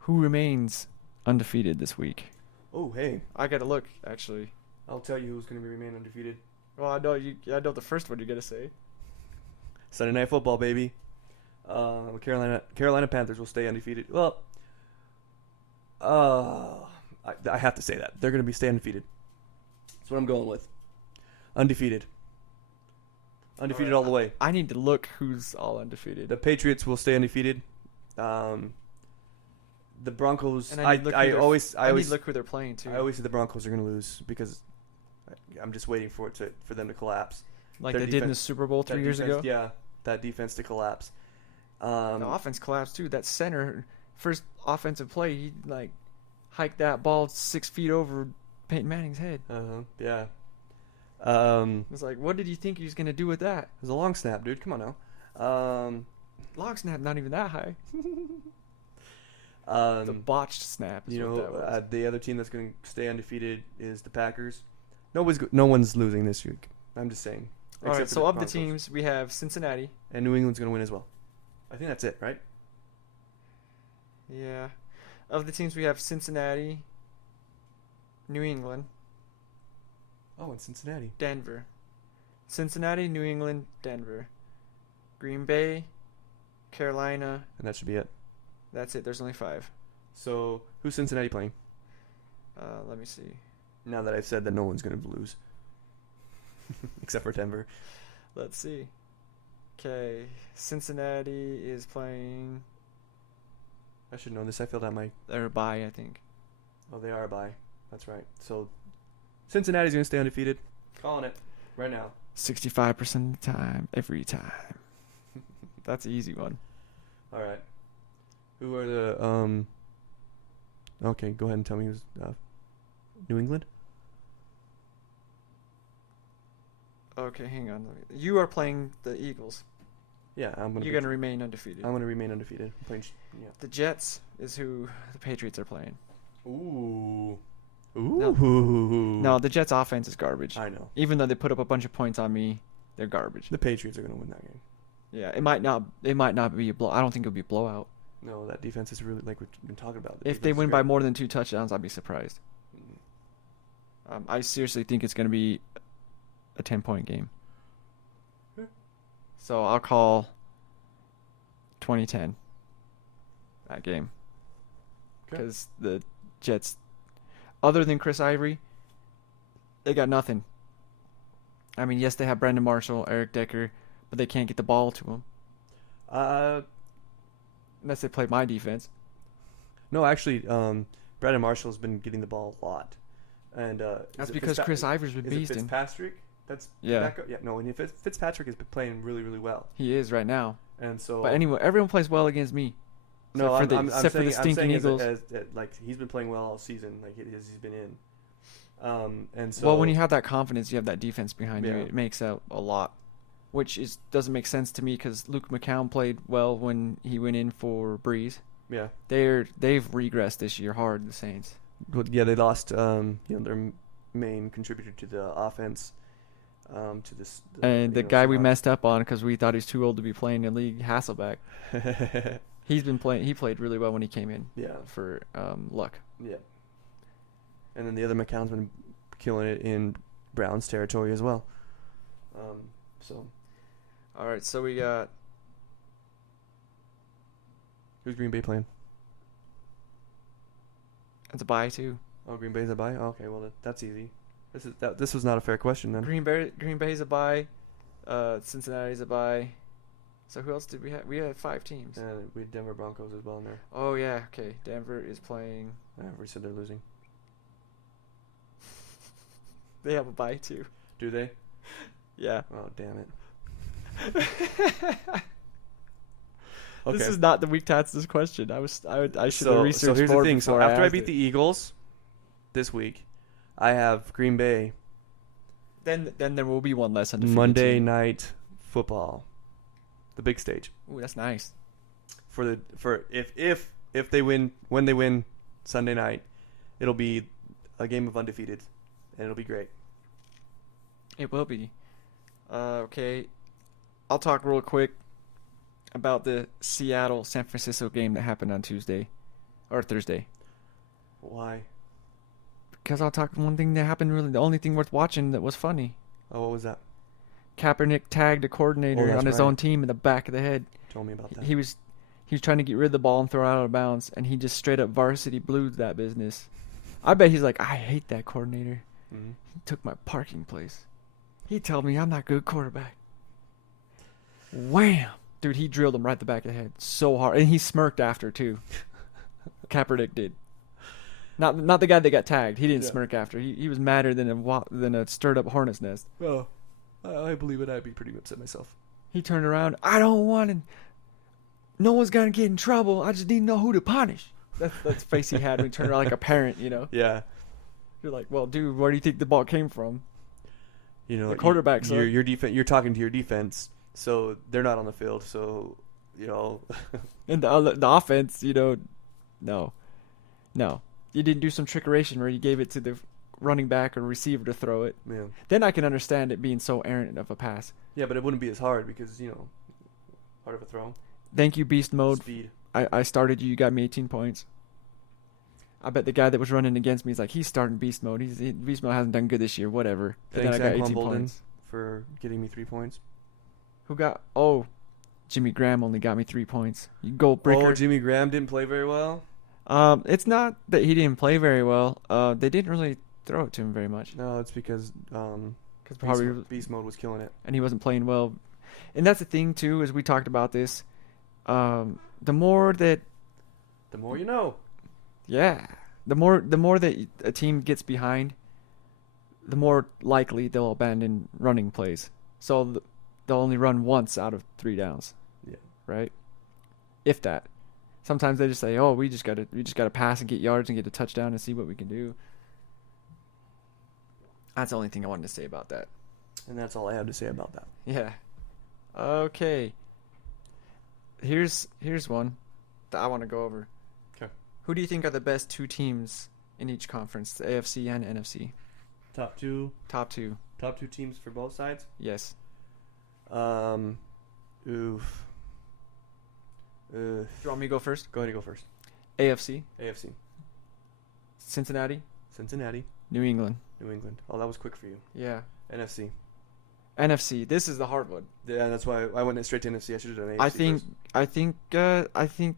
who remains undefeated this week. Oh, hey. I gotta look, actually. I'll tell you who's going to remain undefeated. Well, I know the first one you're gonna say. Sunday Night Football, baby. Carolina Panthers will stay undefeated. Well, I have to say that. They're going to stay undefeated. That's what I'm going with. Undefeated. Undefeated all the way. I need to look who's all undefeated. The Patriots will stay undefeated. The Broncos. And I always look who they're playing too. I always say the Broncos are going to lose because I'm just waiting for them to collapse. Like Their they did in the Super Bowl 3 years ago. Yeah, that defense to collapse. The offense collapsed too. That center, first offensive play, he hiked that ball 6 feet over Peyton Manning's head. Yeah. It was like, what did you think he was gonna do with that? It was a long snap, dude. Come on now. Long snap, not even that high. The botched snap. Is what that was. The other team that's going to stay undefeated is the Packers. No one's losing this week. I'm just saying. All right. Except for So of the Broncos. teams, we have Cincinnati. And New England's going to win as well. I think that's it, right? Yeah. Of the teams, we have Cincinnati, New England, Oh, and Cincinnati. Denver. Cincinnati, New England, Denver. Green Bay, Carolina. And that should be it. That's it. There's only 5. So, who's Cincinnati playing? Let me see. Now that I've said that no one's going to lose. Except for Denver. Let's see. Okay. Cincinnati is playing. I should know this. I filled out my... They're a bye, I think. Oh, they are a bye. That's right. So, Cincinnati's going to stay undefeated. Calling it right now. 65% of the time, every time. That's an easy one. All right. Who are the... Okay, go ahead and tell me who's... New England? Okay, hang on. You are playing the Eagles. Yeah, You're going to remain undefeated. I'm going to remain undefeated. I'm playing, The Jets is who the Patriots are playing. Ooh. No, the Jets' offense is garbage. I know. Even though they put up a bunch of points on me, they're garbage. The Patriots are going to win that game. Yeah, it might not be a blow. I don't think it'll be a blowout. No, that defense is really, like we've been talking about. If they win by more than 2 touchdowns, I'd be surprised. I seriously think it's going to be a 10-point game. So I'll call 2010 that game. Because the Jets, other than Chris Ivory, they got nothing. I mean, yes, they have Brandon Marshall, Eric Decker, but they can't get the ball to him. Unless they play my defense. No, actually, Brandon Marshall's been getting the ball a lot. And that's because Chris Ivory's been beasting. Is it Fitzpatrick? That's yeah. No, and Fitzpatrick has been playing really, really well. He is right now. And so, but anyway, everyone plays well against me. No, except for the stinking Eagles. Like he's been playing well all season. Like he's been in. And so. Well, when you have that confidence, you have that defense behind you. It makes out a lot, which doesn't make sense to me because Luke McCown played well when he went in for Breeze. Yeah. They've regressed this year hard. The Saints. But yeah, they lost. Their main contributor to the offense. To this. And the guy we messed up on because we thought he's too old to be playing in the league, Hasselbeck. He's been playing. He played really well when he came in. Yeah. For Luck. Yeah. And then the other McCown's been killing it in Browns territory as well. So. All right, so we got. Who's Green Bay playing? It's a bye too. Oh, Green Bay's a bye. Oh, okay, well that's easy. This was not a fair question then. Green Bay's a bye. Cincinnati's a bye. So who else did we have? We had 5 teams. And we had Denver Broncos as well in there. Oh yeah, okay. Denver is playing. We said they're losing. They have a bye too. Do they? Yeah. Oh damn it. Okay. This is not the week to answer this question. I should have So researched here's the more thing. So before after I asked beat it. the Eagles this week, I have Green Bay Then there will be one less undefeated Monday team. Night Football, the big stage. Ooh, that's nice. For if they win, when they win Sunday night, it'll be a game of undefeated, and it'll be great. It will be. Okay, I'll talk real quick about the Seattle-San Francisco game that happened on Tuesday or Thursday. Why? Because I'll talk one thing that happened. Really, the only thing worth watching that was funny. Oh, what was that? Kaepernick tagged a coordinator that's on his right. own team in the back of the head. Tell me about that. He was trying to get rid of the ball and throw it out of bounds, and he just straight up varsity blued that business. I bet he's like, I hate that coordinator. Mhm. He took my parking place. He told me I'm not a good quarterback. Wham! Dude, he drilled him right the back of the head so hard. And he smirked after, too. Kaepernick did. Not the guy that got tagged. He didn't Yeah. smirk after. He was madder than a stirred up hornet's nest. Well, I believe it. I'd be pretty upset myself. He turned around. I don't want to. No one's gonna get in trouble. I just need to know who to punish. That's the face he had when he turned around like a parent, you know. Yeah. You're like, well, dude, where do you think the ball came from? You know, The quarterback, Your son. defense. You're talking to your defense, so they're not on the field. So, you know. And the offense, you know, no. You didn't do some trickeration where you gave it to the running back or receiver to throw it. Yeah. Then I can understand it being so errant of a pass. Yeah, but it wouldn't be as hard because hard of a throw. Thank you, beast mode. Speed. I started you. You got me 18 points. I bet the guy that was running against me is like, he's starting beast mode. Beast mode hasn't done good this year. Whatever. And Thanks, then I got Anquan 18 Bolden, points. for getting me 3 points. Who got? Oh, Jimmy Graham only got me 3 points. You gold breaker. Oh, Jimmy Graham didn't play very well. It's not that he didn't play very well. They didn't really throw it to him very much. No, it's because Probably, Beast Mode was killing it. and he wasn't playing well. And that's the thing too, is we talked about this. The more that, The more you know. yeah, the more that a team gets behind, the more likely they'll abandon running plays. So they'll only run once out of 3 downs. Yeah. Right. If that. Sometimes they just say, "Oh, we just gotta pass and get yards and get a touchdown and see what we can do." That's the only thing I wanted to say about that. And that's all I have to say about that. Yeah. Okay. Here's one that I want to go over. Okay. Who do you think are the best 2 teams in each conference, the AFC and NFC? Top two Top 2. teams for both sides. Yes. Oof. Do you want me to go first? Go ahead and go first. AFC, AFC. Cincinnati, Cincinnati, New England. New England. Oh, that was quick for you. Yeah. NFC. NFC. This is the hard one. Yeah, that's why I went straight to NFC. I should have done AFC. I think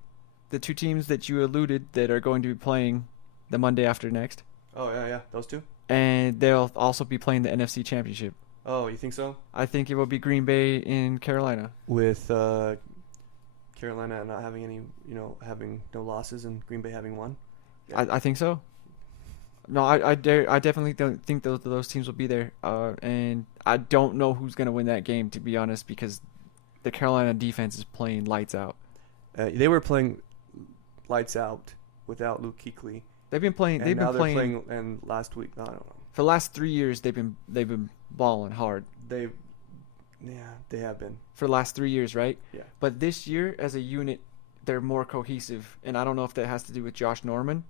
the 2 teams that you alluded that are going to be playing the Monday after next, Oh yeah, those two. and they'll also be playing the NFC Championship. Oh, you think so? I think it will be Green Bay in Carolina. With Carolina not having any, having no losses and Green Bay having one. Yeah. I think so. No, I definitely don't think those teams will be there. And I don't know who's gonna win that game, to be honest, because the Carolina defense is playing lights out. They were playing lights out without Luke Kuechly. They've been playing. And They've now been they're playing. And last week, I don't know. For the last 3 years, they've been balling hard. They have been. For the last 3 years, right? Yeah. But this year, as a unit, they're more cohesive, and I don't know if that has to do with Josh Norman,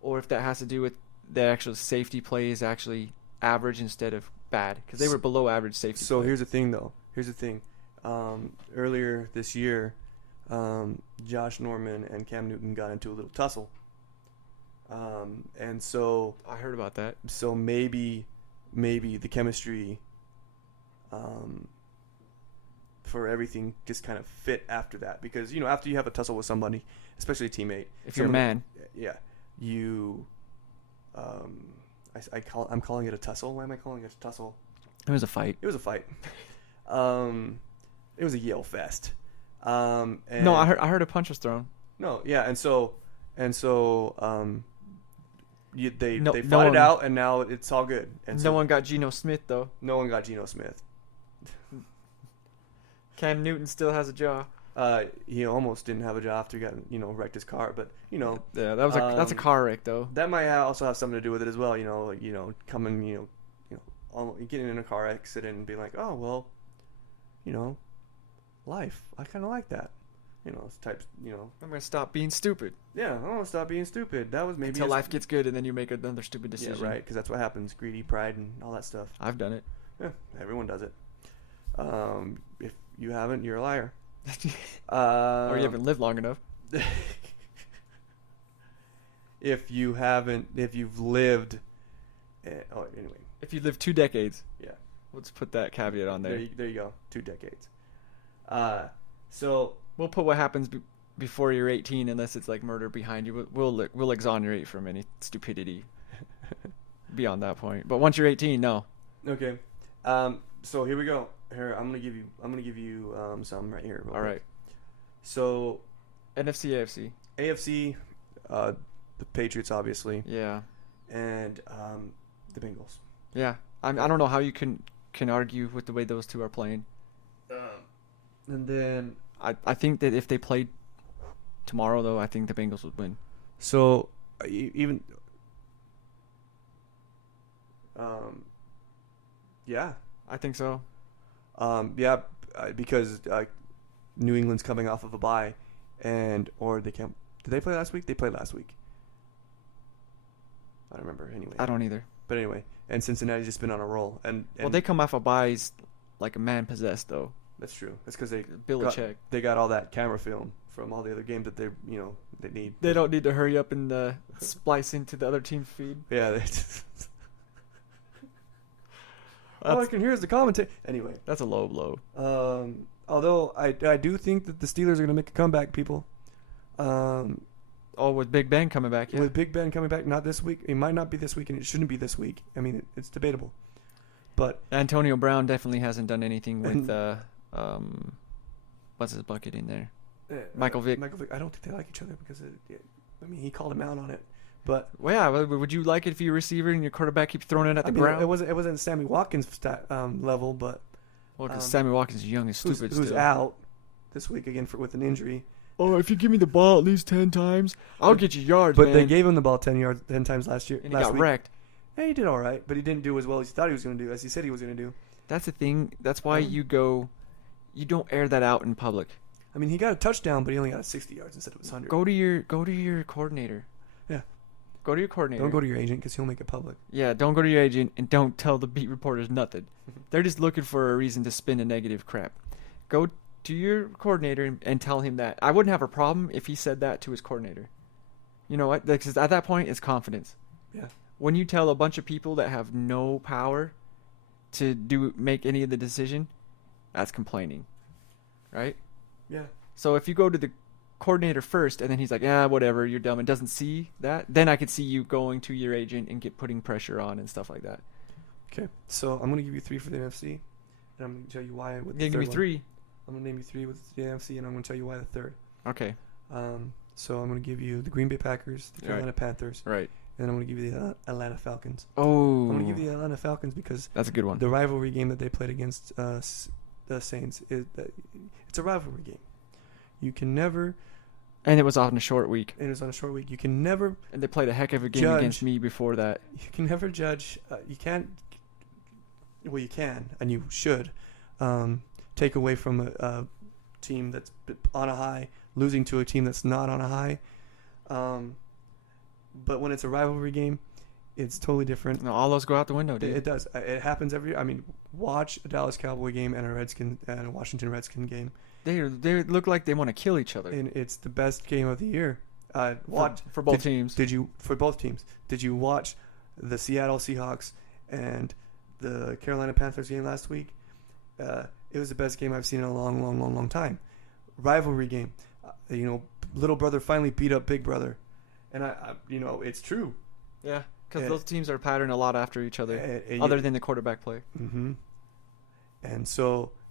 or if that has to do with the actual safety play is actually average instead of bad, because they were below average safety. So play. here's the thing, though. Earlier this year, Josh Norman and Cam Newton got into a little tussle. And so I heard about that. So maybe the chemistry for everything just kind of fit after that, because after you have a tussle with somebody, especially a teammate, If you're a man, yeah, you I'm calling it a tussle. Why am I calling it a tussle? it was a fight. It was a fight. It was a yell fest. And No, I heard a punch was thrown. No, yeah, and so they No fought one- it out, and now it's all good. And No one got Geno Smith though. no one got Geno Smith. Cam Newton still has a jaw. He almost didn't have a job after he got wrecked his car, but Yeah, that's a car wreck though. that might also have something to do with it as well. Coming getting in a car accident and being like, oh well, life. I kind of like that. Types. I'm gonna stop being stupid. Yeah, I want to stop being stupid. That was maybe until life gets good, and then you make another stupid decision. Yeah, right. Because that's what happens. Greedy, pride, and all that stuff. I've done it. Yeah, everyone does it. If you haven't, you're a liar. Or you haven't lived long enough. If you've lived. Anyway. If you lived 2 decades. Yeah. Let's put that caveat on there. There you go. 2 decades. So we'll put what happens before you're 18, unless it's like murder behind you. We'll exonerate from any stupidity beyond that point. But once you're 18, no. Okay. So here we go. Here I'm gonna give you some right here. All right. So NFC, AFC. AFC, the Patriots obviously. Yeah. And the Bengals. Yeah. I don't know how you can argue with the way those two are playing. And then I think that if they played tomorrow, though, I think the Bengals would win. So even yeah, I think so. Yeah, because New England's coming off of a bye, or they can't. Did they play last week? They played last week. I don't remember. Anyway, I don't either. But anyway, and Cincinnati's just been on a roll, and well, they come off a bye like a man possessed, though. That's true. That's because they got all that camera film from all the other games that they need. They don't need to hurry up and splice into the other team's feed. Yeah. All I can hear is the commentary. Anyway, that's a low blow. Although I do think that the Steelers are going to make a comeback, people. With Big Ben coming back, yeah. With Big Ben coming back, not this week. It might not be this week, and it shouldn't be this week. I mean, it's debatable. But Antonio Brown definitely hasn't done anything with what's his bucket in there? Michael Vick. Michael Vick. I don't think they like each other because he called him out on it. But well, yeah, would you like it if your receiver and your quarterback keep throwing it at the ground? It wasn't Sammy Watkins level, but because Sammy Watkins is young and stupid, who's out this week again with an injury. Oh, if you give me the ball at least 10 times, I'll get you yards. But man. They gave him the ball 10 times last year. And he got wrecked. Yeah, he did all right, but he didn't do as well as he thought he was going to do, as he said he was going to do. That's the thing. That's why you don't air that out in public. I mean, he got a touchdown, but he only got 60 yards instead of 100. Go to your coordinator. Yeah. Go to your coordinator. Don't go to your agent because he'll make it public. Yeah, don't go to your agent and don't tell the beat reporters nothing. They're just looking for a reason to spin a negative crap. Go to your coordinator and tell him that. I wouldn't have a problem if he said that to his coordinator. You know what? Because at that point, it's confidence. Yeah. When you tell a bunch of people that have no power to make any of the decision, that's complaining, right? Yeah. So if you go to the coordinator first and then he's like, whatever, you're dumb, and doesn't see that, then I could see you going to your agent and putting pressure on and stuff like that. Okay. So I'm going to give you 3 for the NFC, and I'm going to tell you why with the third. Give me 3. I'm going to name you 3 with the NFC, and I'm going to tell you why the third. Okay. So I'm going to give you the Green Bay Packers, the Carolina Panthers. Right. And I'm going to give you the Atlanta Falcons. Oh. I'm going to give you the Atlanta Falcons because that's a good one. The rivalry game that they played against the Saints it's a rivalry game. You can never. And it was on a short week. You can never. And they played a heck of a game against me before that. You can never judge. You can't. Well, you can, and you should take away from a team that's on a high, losing to a team that's not on a high. But when it's a rivalry game, it's totally different. No, all those go out the window, dude. It does. It happens watch a Dallas Cowboy game and a Washington Redskin game. They look like they want to kill each other. And it's the best game of the year. For both teams. For both teams. Did you watch the Seattle Seahawks and the Carolina Panthers game last week? It was the best game I've seen in a long, long, long, long time. Rivalry game. Little brother finally beat up big brother. And it's true. Yeah, because those teams are patterned a lot after each other, other than the quarterback play. Mm-hmm.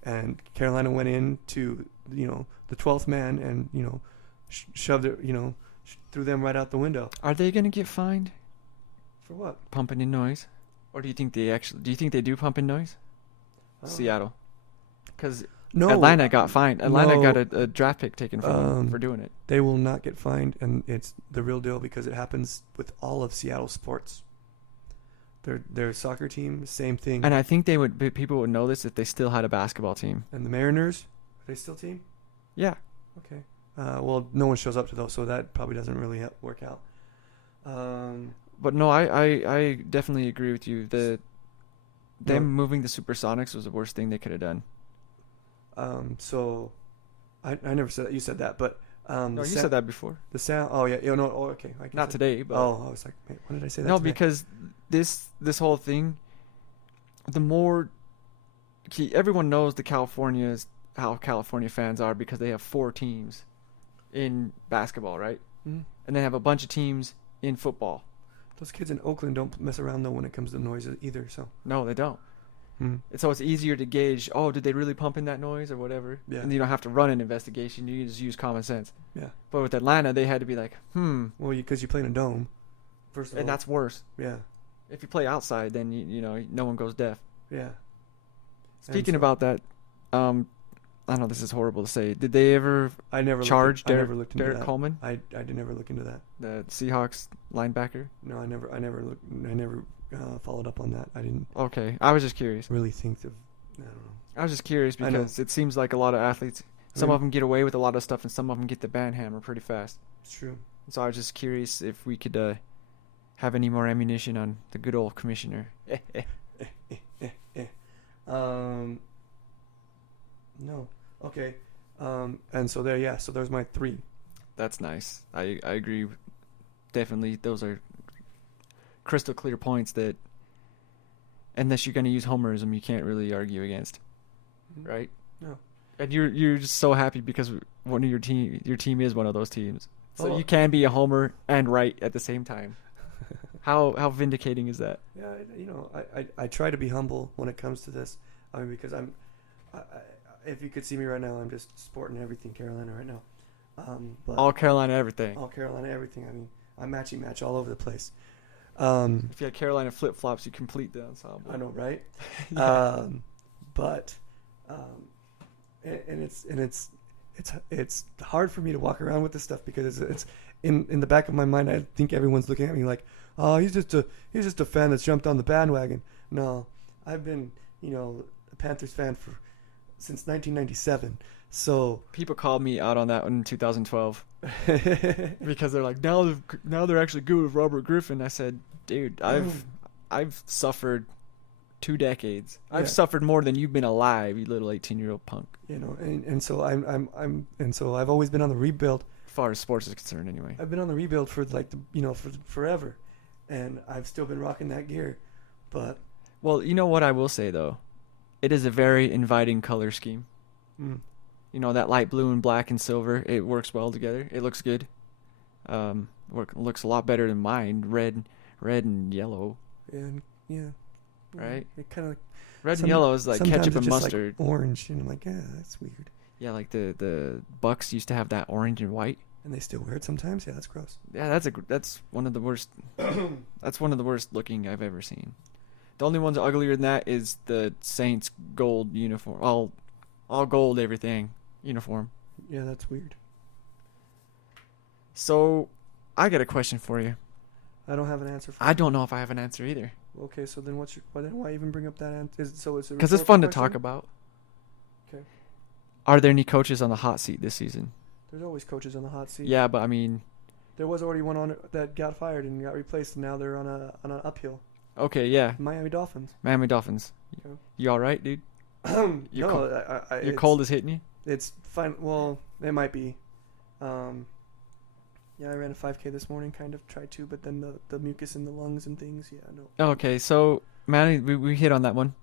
And Carolina went into the 12th man and shoved it threw them right out the window. Are they going to get fined for what? Pumping in noise, or do you think they do pump in noise? Seattle, because No, Atlanta got fined. Atlanta no. got a draft pick taken from them for doing it. They will not get fined, and it's the real deal because it happens with all of Seattle sports. Their soccer team, same thing. And I think people would know this if they still had a basketball team. And the Mariners, are they still team? Yeah. Okay. Well, no one shows up to those, so that probably doesn't really work out. But no, I definitely agree with you. Them moving the Supersonics was the worst thing they could have done. So I never said that. You said that, but No, you said that before. The sound. Oh yeah. No. Oh, okay. Not today, but oh, I was like, wait, when did I say that? no, today? because this whole thing, the more everyone knows how California fans are because they have 4 teams in basketball, right? Mm-hmm. And they have a bunch of teams in football. Those kids in Oakland don't mess around though when it comes to noise either. So No, they don't. And so it's easier to gauge, did they really pump in that noise or whatever? Yeah. And you don't have to run an investigation. You just use common sense. Yeah. But with Atlanta, they had to be like, Well, because you play in a dome. First of all. And that's worse. Yeah. If you play outside, then you know no one goes deaf. Yeah. Speaking about that, I know this is horrible to say. Did they ever charge Derek Coleman? I did never look into that. The Seahawks linebacker? No, I never followed up on that. I didn't. Okay, I was just curious. Really think of. I don't know. I was just curious because it seems like a lot of athletes, some of them get away with a lot of stuff and some of them get the ban hammer pretty fast. It's true. So I was just curious if we could have any more ammunition on the good old commissioner. No. Okay. And so so there's my 3. That's nice. I agree. Definitely, those are crystal clear points that, unless you're going to use homerism, you can't really argue against, right? No. And you're just so happy because one of your team is one of those teams, so you can be a homer and right at the same time. How vindicating is that? Yeah, I try to be humble when it comes to this. I mean, because if you could see me right now, I'm just sporting everything Carolina right now. But all Carolina everything. All Carolina everything. I mean, I'm matching all over the place. If you had Carolina flip flops, you complete the ensemble. I know, right? But it's hard for me to walk around with this stuff because it's in the back of my mind. I think everyone's looking at me like, oh, he's just a fan that's jumped on the bandwagon. No, I've been a Panthers fan since 1997. So people called me out on that one in 2012 because they're like, now they're actually good with Robert Griffin. I said, dude, I've suffered 2 decades. I've suffered more than you've been alive, you little 18-year-old punk. And so so I've always been on the rebuild. As far as sports is concerned, anyway. I've been on the rebuild for for forever, and I've still been rocking that gear. But well, you know what I will say though, it is a very inviting color scheme. That light blue and black and silver, it works well together. It looks good. Looks a lot better than mine. Red and yellow. And yeah. Right? It kind of red and yellow is like ketchup and mustard. Like orange, and I'm like, yeah, that's weird. Yeah, like the Bucks used to have that orange and white. And they still wear it sometimes. Yeah, that's gross. Yeah, that's one of the worst. That's one of the worst looking I've ever seen. The only ones uglier than that is the Saints gold uniform, all gold everything uniform. Yeah, that's weird. So, I got a question for you. I don't have an answer for I don't know if I have an answer either. Okay, so then why even bring up that answer? Because it's fun to talk about. Okay. Are there any coaches on the hot seat this season? There's always coaches on the hot seat. Yeah, but I mean, there was already one on that got fired and got replaced, and now they're on an uphill. Okay, yeah. Miami Dolphins. Yeah. You all right, dude? Your cold is hitting you? It's fine. Well, it might be. Yeah, I ran a 5K this morning, kind of tried to, but then the mucus in the lungs and things, yeah, no. Okay, so Manny, we hit on that one.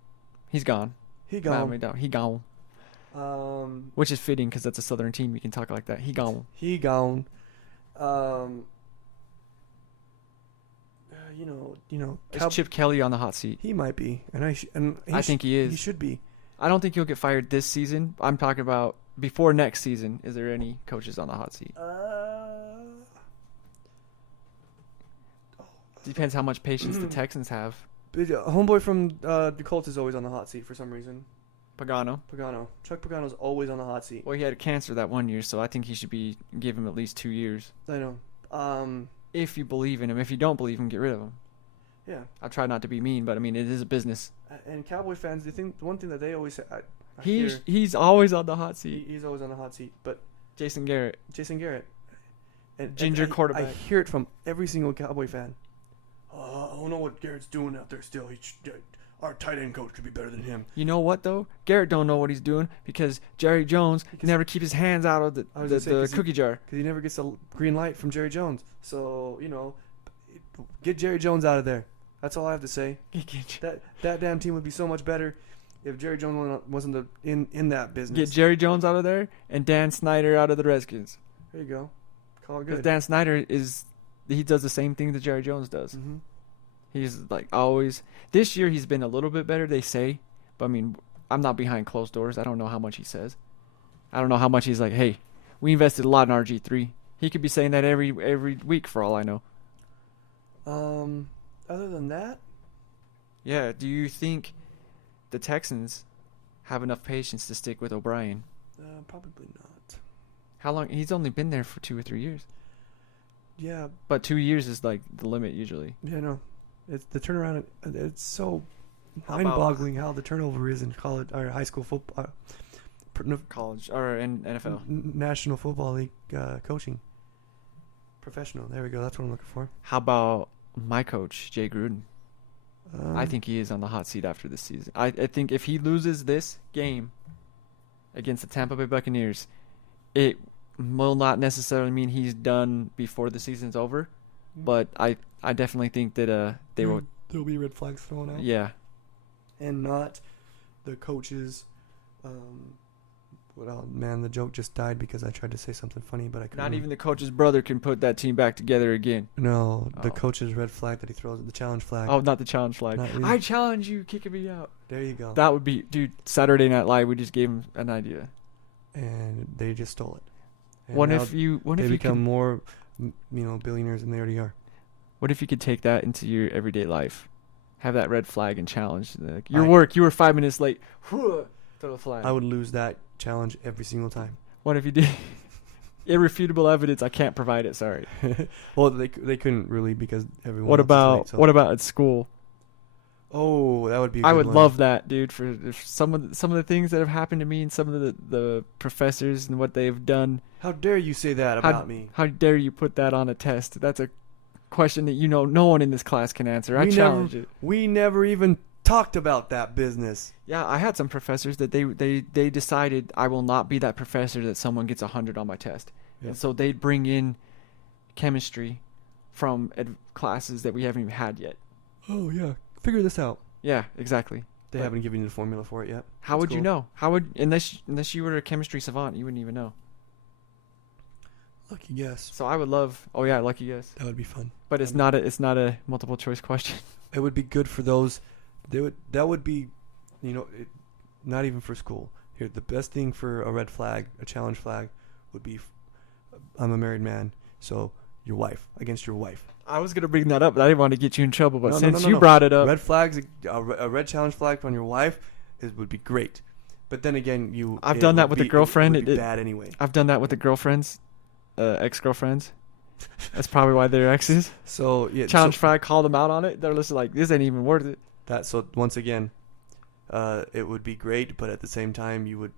He's gone. He gone. He gone. Which is fitting because that's a Southern team. You can talk like that. He gone. He gone. Is Chip Kelly on the hot seat? He might be, and I think he is. He should be. I don't think he'll get fired this season. I'm talking about before next season. Is there any coaches on the hot seat? Depends how much patience the Texans have. Homeboy from the Colts is always on the hot seat for some reason. Pagano. Chuck Pagano's always on the hot seat. Well, he had cancer that one year, so I think he should be give him at least 2 years. I know. If you believe in him. If you don't believe him, get rid of him. Yeah. I try not to be mean, but I mean, it is a business. And Cowboy fans, the one thing that they always say, He's always on the hot seat. He's always on the hot seat. But Jason Garrett. And Ginger quarterback. I hear it from every single Cowboy fan. I don't know what Garrett's doing out there still. Our tight end coach could be better than him. You know what, though? Garrett don't know what he's doing because Jerry Jones can never keep his hands out of the cookie jar. Because he never gets a green light from Jerry Jones. So, get Jerry Jones out of there. That's all I have to say. That damn team would be so much better if Jerry Jones wasn't in that business. Get Jerry Jones out of there and Dan Snyder out of the Redskins. There you go. Call it Because good. Dan Snyder he does the same thing that Jerry Jones does. Mm-hmm. He's like always. This year he's been a little bit better, they say. But I mean, I'm not behind closed doors. I don't know how much he says. I don't know how much he's like, hey, we invested a lot in RG3. He could be saying that every week for all I know. Other than that, yeah. Do you think the Texans have enough patience to stick with O'Brien? probably not. How long? He's only been there for 2 or 3 years. Yeah. But 2 years is like the limit usually. Yeah, no. It's the turnaround. It's so How mind-boggling how the turnover is in college or high school football, College or in NFL. National Football League coaching. Professional. There we go. That's what I'm looking for. How about my coach, Jay Gruden? I think he is on the hot seat after this season. I think if he loses this game against the Tampa Bay Buccaneers, it will not necessarily mean he's done before the season's over. But I definitely think that they will. There'll be red flags thrown out. Yeah. And not the coaches. Man, the joke just died because I tried to say something funny, but I couldn't. Not even the coach's brother can put that team back together again. No, the Oh. coach's red flag that he throws, the challenge flag. Oh, not the challenge flag. Not really. I challenge you, kicking me out. There you go. That would be, dude. Saturday Night Live. We just gave him an idea. And they just stole it. And What now if you become could, more, billionaires than they already are. what if you could take that into your everyday life? Have that red flag and challenge. Like, you were 5 minutes late. Throw the flag. I would lose that challenge every single time. What if you did? Irrefutable evidence. I can't provide it. Sorry. Well, they couldn't really because everyone. What else is about late, so. what about at school? Oh, that would be. A I good would one. love that, dude. For some of the things that have happened to me and some of the professors and what they've done. How dare you say that about me? How dare you put that on a test? That's a question that no one in this class can answer. I challenge it. We never even talked about that business. Yeah, I had some professors that they decided I will not be that professor that someone gets 100 on my test. Yeah. And so they'd bring in chemistry from classes that we haven't even had yet. Oh yeah, figure this out. Yeah, exactly. They But haven't given you the formula for it yet. How That's would you cool. know? How would unless you were a chemistry savant, you wouldn't even know. Lucky guess. So I would love. Oh yeah, lucky guess. That would be fun. But it's not a multiple choice question. It would be good for those. That would be, not even for school. Here, the best thing for a red flag, a challenge flag, would be, I'm a married man, so your wife against your wife. I was gonna bring that up, but I didn't want to get you in trouble. But No, since no, you no. brought it up, Red flags, a red challenge flag on your wife, would be great. But then again, I've done that with a girlfriend. It would be bad anyway. I've done that with the girlfriends, ex-girlfriends. That's probably why they're exes. So yeah, Challenge flag, called them out on it. They're just like, this ain't even worth it. So once again, it would be great, but at the same time, it would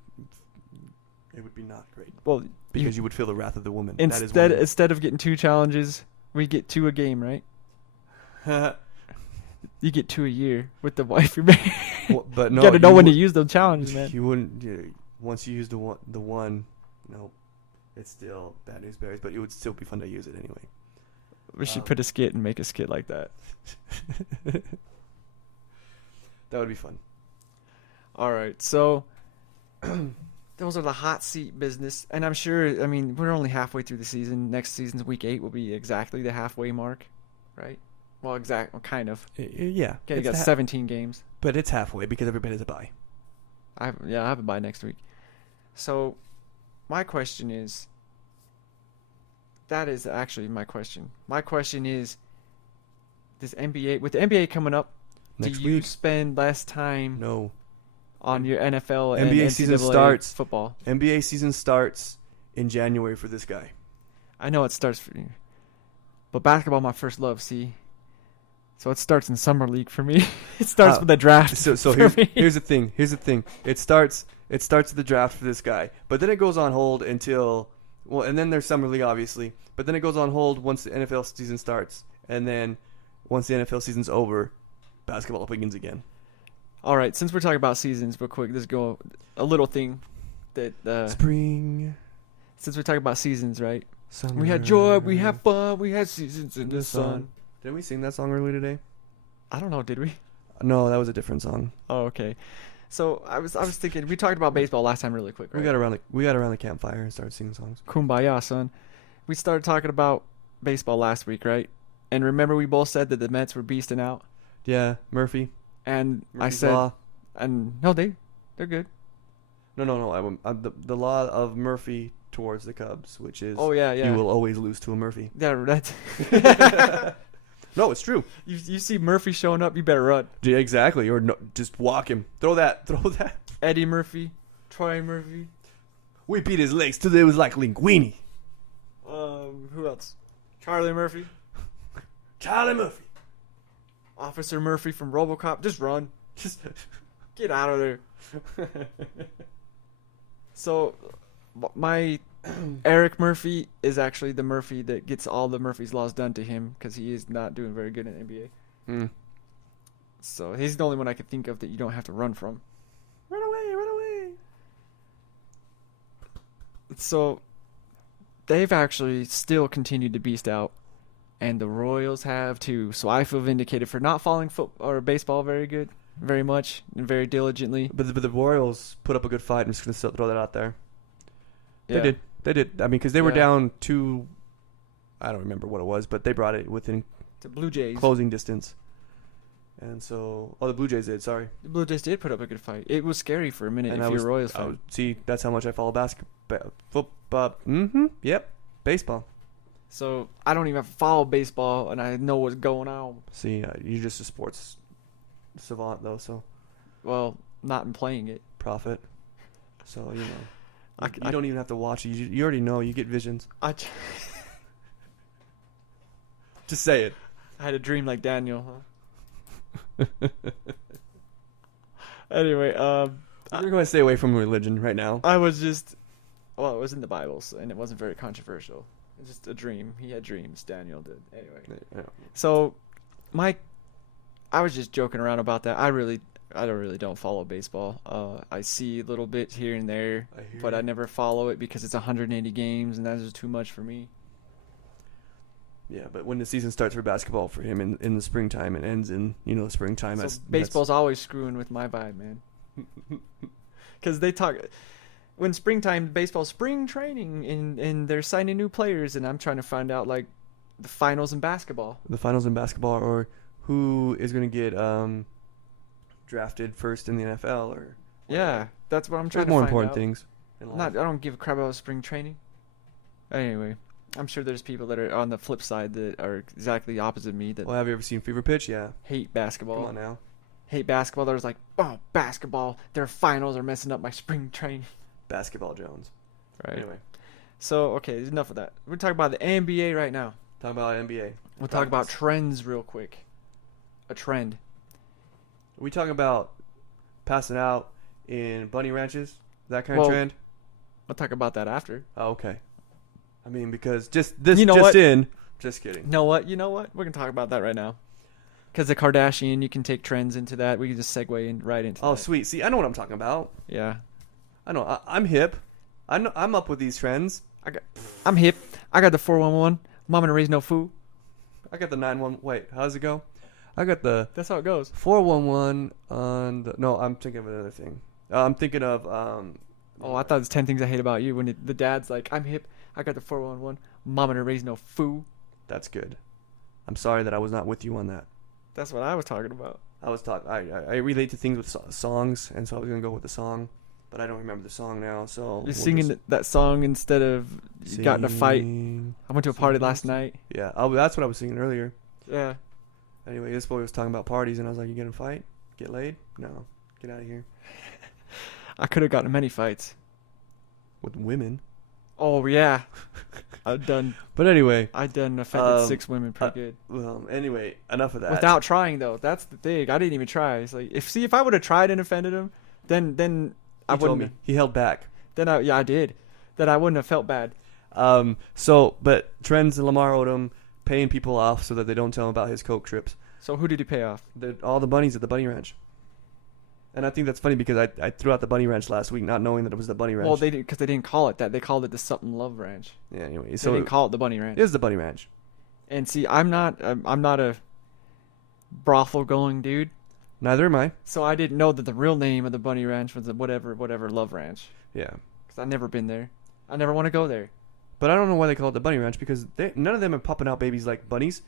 be not great Well, because you would feel the wrath of the woman. instead of getting 2 challenges, we get 2 a game, right? You get 2 a year with the wife you're married. But no, you gotta know when to use those challenges, man. You wouldn't. Once you use the one, no, it's still bad news bears. But it would still be fun to use it anyway. We should put a skit and make a skit like that. That would be fun. All right, so those are the hot seat business, and I'm sure. I mean, we're only halfway through the season. Next season's week 8 will be exactly the halfway mark, right? Well, kind of. Yeah. Okay, you got 17 games. But it's halfway because everybody has a bye. I have a bye next week. So, my question is. That is actually my question. My question is, with the NBA coming up, Next do you week. spend less time? No. on your NFL and NBA NCAA season starts. football. NBA season starts in January for this guy. I know it starts for you, but basketball my first love. See, so it starts in summer league for me. It starts with the draft. So for me. here's the thing. It starts with the draft for this guy, but then it goes on hold until and then there's summer league obviously, but then it goes on hold once the NFL season starts, and then once the NFL season's over, basketball begins again. All right, since we're talking about seasons, real quick, let's go a little thing that Spring. Since we're talking about seasons, right? Summer. We had joy, we had fun, we had seasons in the sun. Didn't we sing that song earlier today? I don't know, did we? No, that was a different song. Oh, okay. So I was thinking, we talked about baseball last time really quick, right? We got around the campfire and started singing songs. Kumbaya, son. We started talking about baseball last week, right? And remember we both said that the Mets were beasting out? Yeah, Murphy. And Murphy's I said, law. and no, they're good. No. The law of Murphy towards the Cubs, which is yeah. you will always lose to a Murphy. Yeah, that's No, it's true. You see Murphy showing up, you better run. Yeah, exactly. Or no, just walk him. Throw that. Eddie Murphy, Troy Murphy. We beat his legs till they was like linguini. Who else? Charlie Murphy. Charlie Murphy. Officer Murphy from RoboCop. Just run. Just get out of there. So, my Eric Murphy is actually the Murphy that gets all the Murphy's Laws done to him because he is not doing very good in the NBA. Mm. So he's the only one I could think of that you don't have to run from. Run away, run away. So they've actually still continued to beast out, and the Royals have too. So I feel vindicated for not following football or baseball very much, and very diligently. But the Royals put up a good fight. I'm just going to throw that out there. Yeah. They did. I mean, because they were Yeah. down to, I don't remember what it was, but they brought it within The Blue Jays. closing distance. And so, the Blue Jays did. Sorry. The Blue Jays did put up a good fight. It was scary for a minute And if you're a Royals fan. see, that's how much I follow basketball, football. Yep, baseball. So I don't even follow baseball, and I know what's going on. See, you're just a sports savant, though, so Well, not in playing it. profit. So, you know. I You don't even have to watch it. You already know. You get visions. Just say it. I had a dream like Daniel, huh? Anyway, We're going to stay away from religion right now. I was just, well, it was in the Bible, and it wasn't very controversial. It's just a dream. He had dreams. Daniel did. Anyway, Yeah. so I was just joking around about that. I don't follow baseball. I see a little bit here and there, but I never follow it because it's 180 games, and that's just too much for me. Yeah, but when the season starts for basketball for him in the springtime, it ends in the springtime. So baseball's always screwing with my vibe, man. Because they talk when springtime, baseball's spring training, and they're signing new players, and I'm trying to find out like the finals in basketball. The finals in basketball, or who is going to get drafted first in the NFL, or Yeah, that's what I'm trying there's more to find important out. things in life. I don't give a crap about spring training. Anyway, I'm sure there's people that are on the flip side that are exactly opposite of me that Well, have you ever seen Fever Pitch? Yeah. hate basketball. Come on now. Hate basketball. There's like, oh, basketball. Their finals are messing up my spring training. Basketball Jones. Right. Anyway, So, okay, enough of that. We're talking about the NBA right now. talking about NBA. We'll talk about trends real quick. A trend. Are we talking about passing out in bunny ranches? That kind of Well, trend? We'll talk about that after. Oh, okay. I mean, because just this, You know just what? in. Just kidding. You know what? We're going to talk about that right now. Because the Kardashian, you can take trends into that. We can just segue right into Oh, that. sweet. See, I know what I'm talking about. Yeah. I know. I'm hip. I'm up with these trends. I'm hip. I got the 411. Mom and raise no fool. I got the 911. Wait, how does it go? I got the That's how it goes. 411 on the. No, I'm thinking of another thing. I'm thinking of. Oh, I thought it was 10 things I hate about you. When the dad's like, I'm hip. I got the 411. Mom and raise no fool. That's good. I'm sorry that I was not with you on that. That's what I was talking about. I was talking. I relate to things with songs, and so I was gonna go with the song, but I don't remember the song now. So You're singing that song instead of you got in a fight. I went to a party last night. Yeah, that's what I was singing earlier. Yeah. Anyway, this boy was talking about parties, and I was like, "You gonna fight? Get laid? No." Get out of here. I could have gotten many fights. With women. Oh yeah, But anyway. I done offended 6 women pretty good. Well, anyway, enough of that. Without trying though, that's the thing. I didn't even try. It's like if I would have tried and offended him, then I He told wouldn't. me. He held back. I did. Then I wouldn't have felt bad. But Trends and Lamar Odom paying people off so that they don't tell him about his coke trips. So who did he pay off? All the bunnies at the bunny ranch. And I think that's funny because I threw out the bunny ranch last week, not knowing that it was the bunny ranch. Well, they didn't because they didn't call it that. They called it the Something Love Ranch. Yeah. Anyway, So they didn't call it the Bunny Ranch. It is the bunny ranch. And see, I'm not a brothel going dude. Neither am I. So I didn't know that the real name of the Bunny Ranch was the whatever Love Ranch. Yeah. Because I've never been there. I never want to go there. But I don't know why they call it the bunny ranch because none of them are popping out babies like bunnies.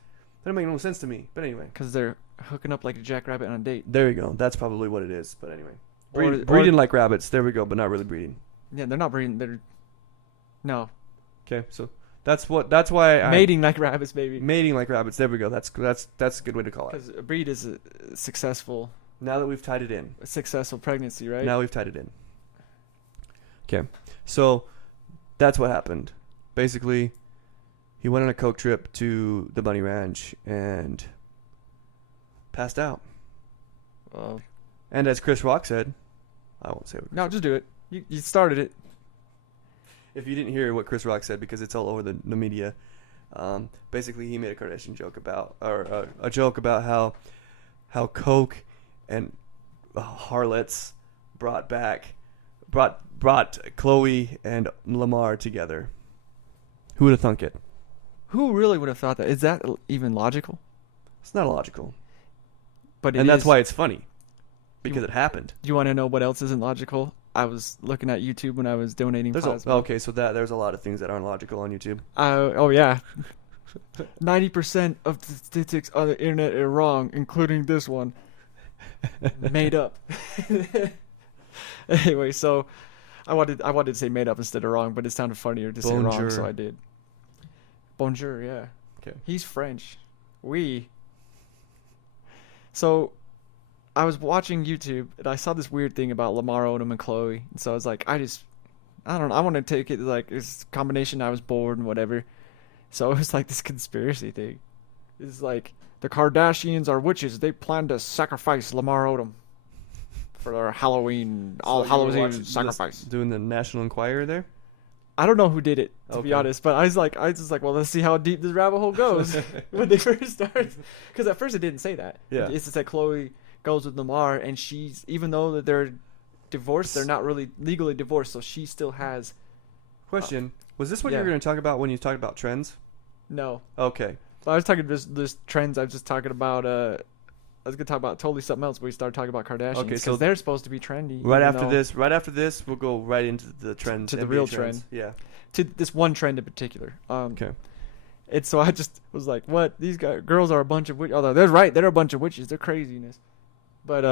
That don't make no sense to me. But anyway. Because they're hooking up like a jackrabbit on a date. There you go. That's probably what it is. But anyway. Or- Breeding like rabbits. There we go. But not really breeding. Yeah, they're not breeding. No. Okay. So that's why Mating like rabbits, baby. mating like rabbits. There we go. That's a good way to call it. Because a breed is a successful Now that we've tied it in. pregnancy, right? Now we've tied it in. Okay. So that's what happened. Basically, he went on a coke trip to the bunny ranch and passed out. Well, And as Chris Rock said, I won't say what. no, just do it. You started it. If you didn't hear what Chris Rock said, because it's all over the media, basically he made a Kardashian joke about, or a joke about how coke and harlots brought Chloe and Lamar together. Who would have thunk it? Who really would have thought that? Is that even logical? It's not illogical, But and that's why it's funny, because it happened. Do you want to know what else isn't logical? I was looking at YouTube when I was donating plasma. Okay, so there's a lot of things that aren't logical on YouTube. Oh yeah. 90% of the statistics on the internet are wrong, including this one. Made up. Anyway, so I wanted to say made up instead of wrong, but it sounded funnier to say wrong, Bonjour. so I did. Bonjour, yeah. Okay. He's French. Oui. So I was watching YouTube and I saw this weird thing about Lamar Odom and Chloe. And so I was like, I don't know. I want to take it like it's a combination. I was bored and whatever. So it was like this conspiracy thing. It's like the Kardashians are witches. They plan to sacrifice Lamar Odom for their Halloween, all Hallows Eve sacrifice. Doing the National Enquirer there. I don't know who did it, to be Okay. honest, but I was like, well, let's see how deep this rabbit hole goes when they first started. Because at first it didn't say that. Yeah. It's just that Chloe goes with Lamar, and she's, even though that they're divorced, they're not really legally divorced, so she still has. Question: was this what you yeah. were going to talk about when you talked about trends? No. Okay. But I was talking this trends. I was just talking about. I was gonna talk about totally something else, but we started talking about Kardashians. Okay, so because they're supposed to be trendy. Right even after this, we'll go right into the trends. To the NBA real trends. trend. Yeah. to this one trend in particular. Okay. And so I just was like, "What? These girls are a bunch of witches." Although they're right, they're a bunch of witches. They're craziness. But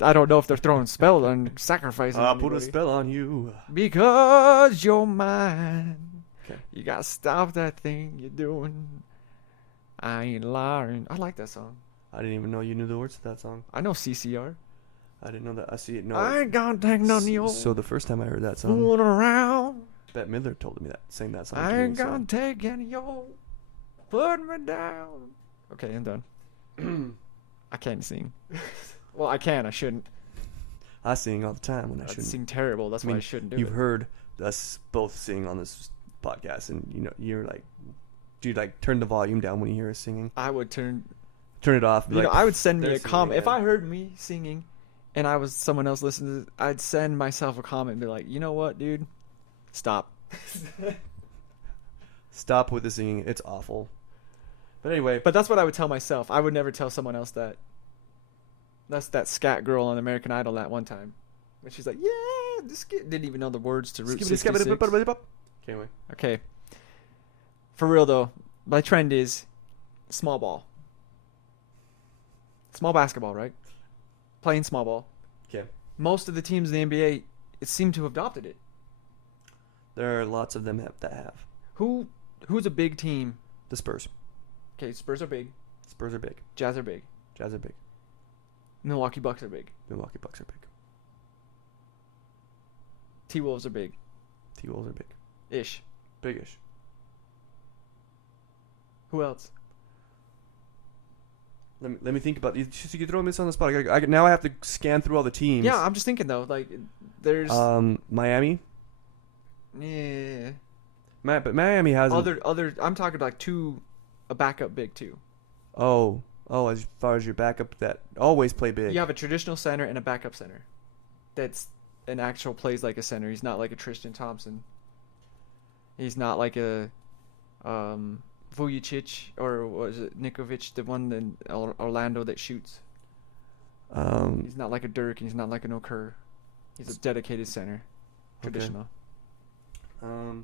I don't know if they're throwing spells and sacrificing. I'll put a anybody. spell on you. Because you're mine. Okay. You gotta stop that thing you're doing. I ain't lying. I like that song. I didn't even know you knew the words to that song. I know CCR. I didn't know that. I see it. No. I ain't gonna take none of your So the first time I heard that song, fooling around. Bette Midler told me that, sang that song. I to me, ain't so- gonna take any of your put me down. Okay, I'm done. I can't sing. Well, I can. I shouldn't. I sing all the time when I I shouldn't. sing terrible. That's I mean, why I shouldn't do You've it. heard us both sing on this podcast, and you're like, do you like turn the volume down when you hear us singing? I would turn. Turn it off. be You know, like, I would send me they're a singing comment if again. I heard me singing, and I was someone else listening. I'd send myself a comment and be like, "You know what, dude? Stop." Stop with the singing. It's awful. But anyway, But that's what I would tell myself. I would never tell someone else that. That's that scat girl on American Idol that one time. And she's like, yeah, this kid didn't even know the words to Route 66. Anyway, Okay. For real, though, my trend is small ball. Small basketball, right? Playing small ball. okay. Most of the teams in the NBA seem to have adopted it. There are lots of them that have. Who's a big team? The Spurs. Okay, Spurs are big. Spurs are big. Jazz are big. Jazz are big. Milwaukee Bucks are big. Milwaukee Bucks are big. T-Wolves are big. T-Wolves are big. Ish. Big-ish. Who else? Let me think about it. You can throw this on the spot. Now I have to scan through all the teams. Yeah, I'm just thinking though. Like, there's Miami. yeah. But Miami has Other. I'm talking like a backup big too. Oh, as far as your backup that always play big. You have a traditional center and a backup center. That's an actual plays like a center. He's not like a Tristan Thompson. He's not like a Vujicic, or was it Nikovic, the one in Orlando that shoots? He's not like a Dirk, and he's not like an Okur. He's a dedicated center, traditional. Okay.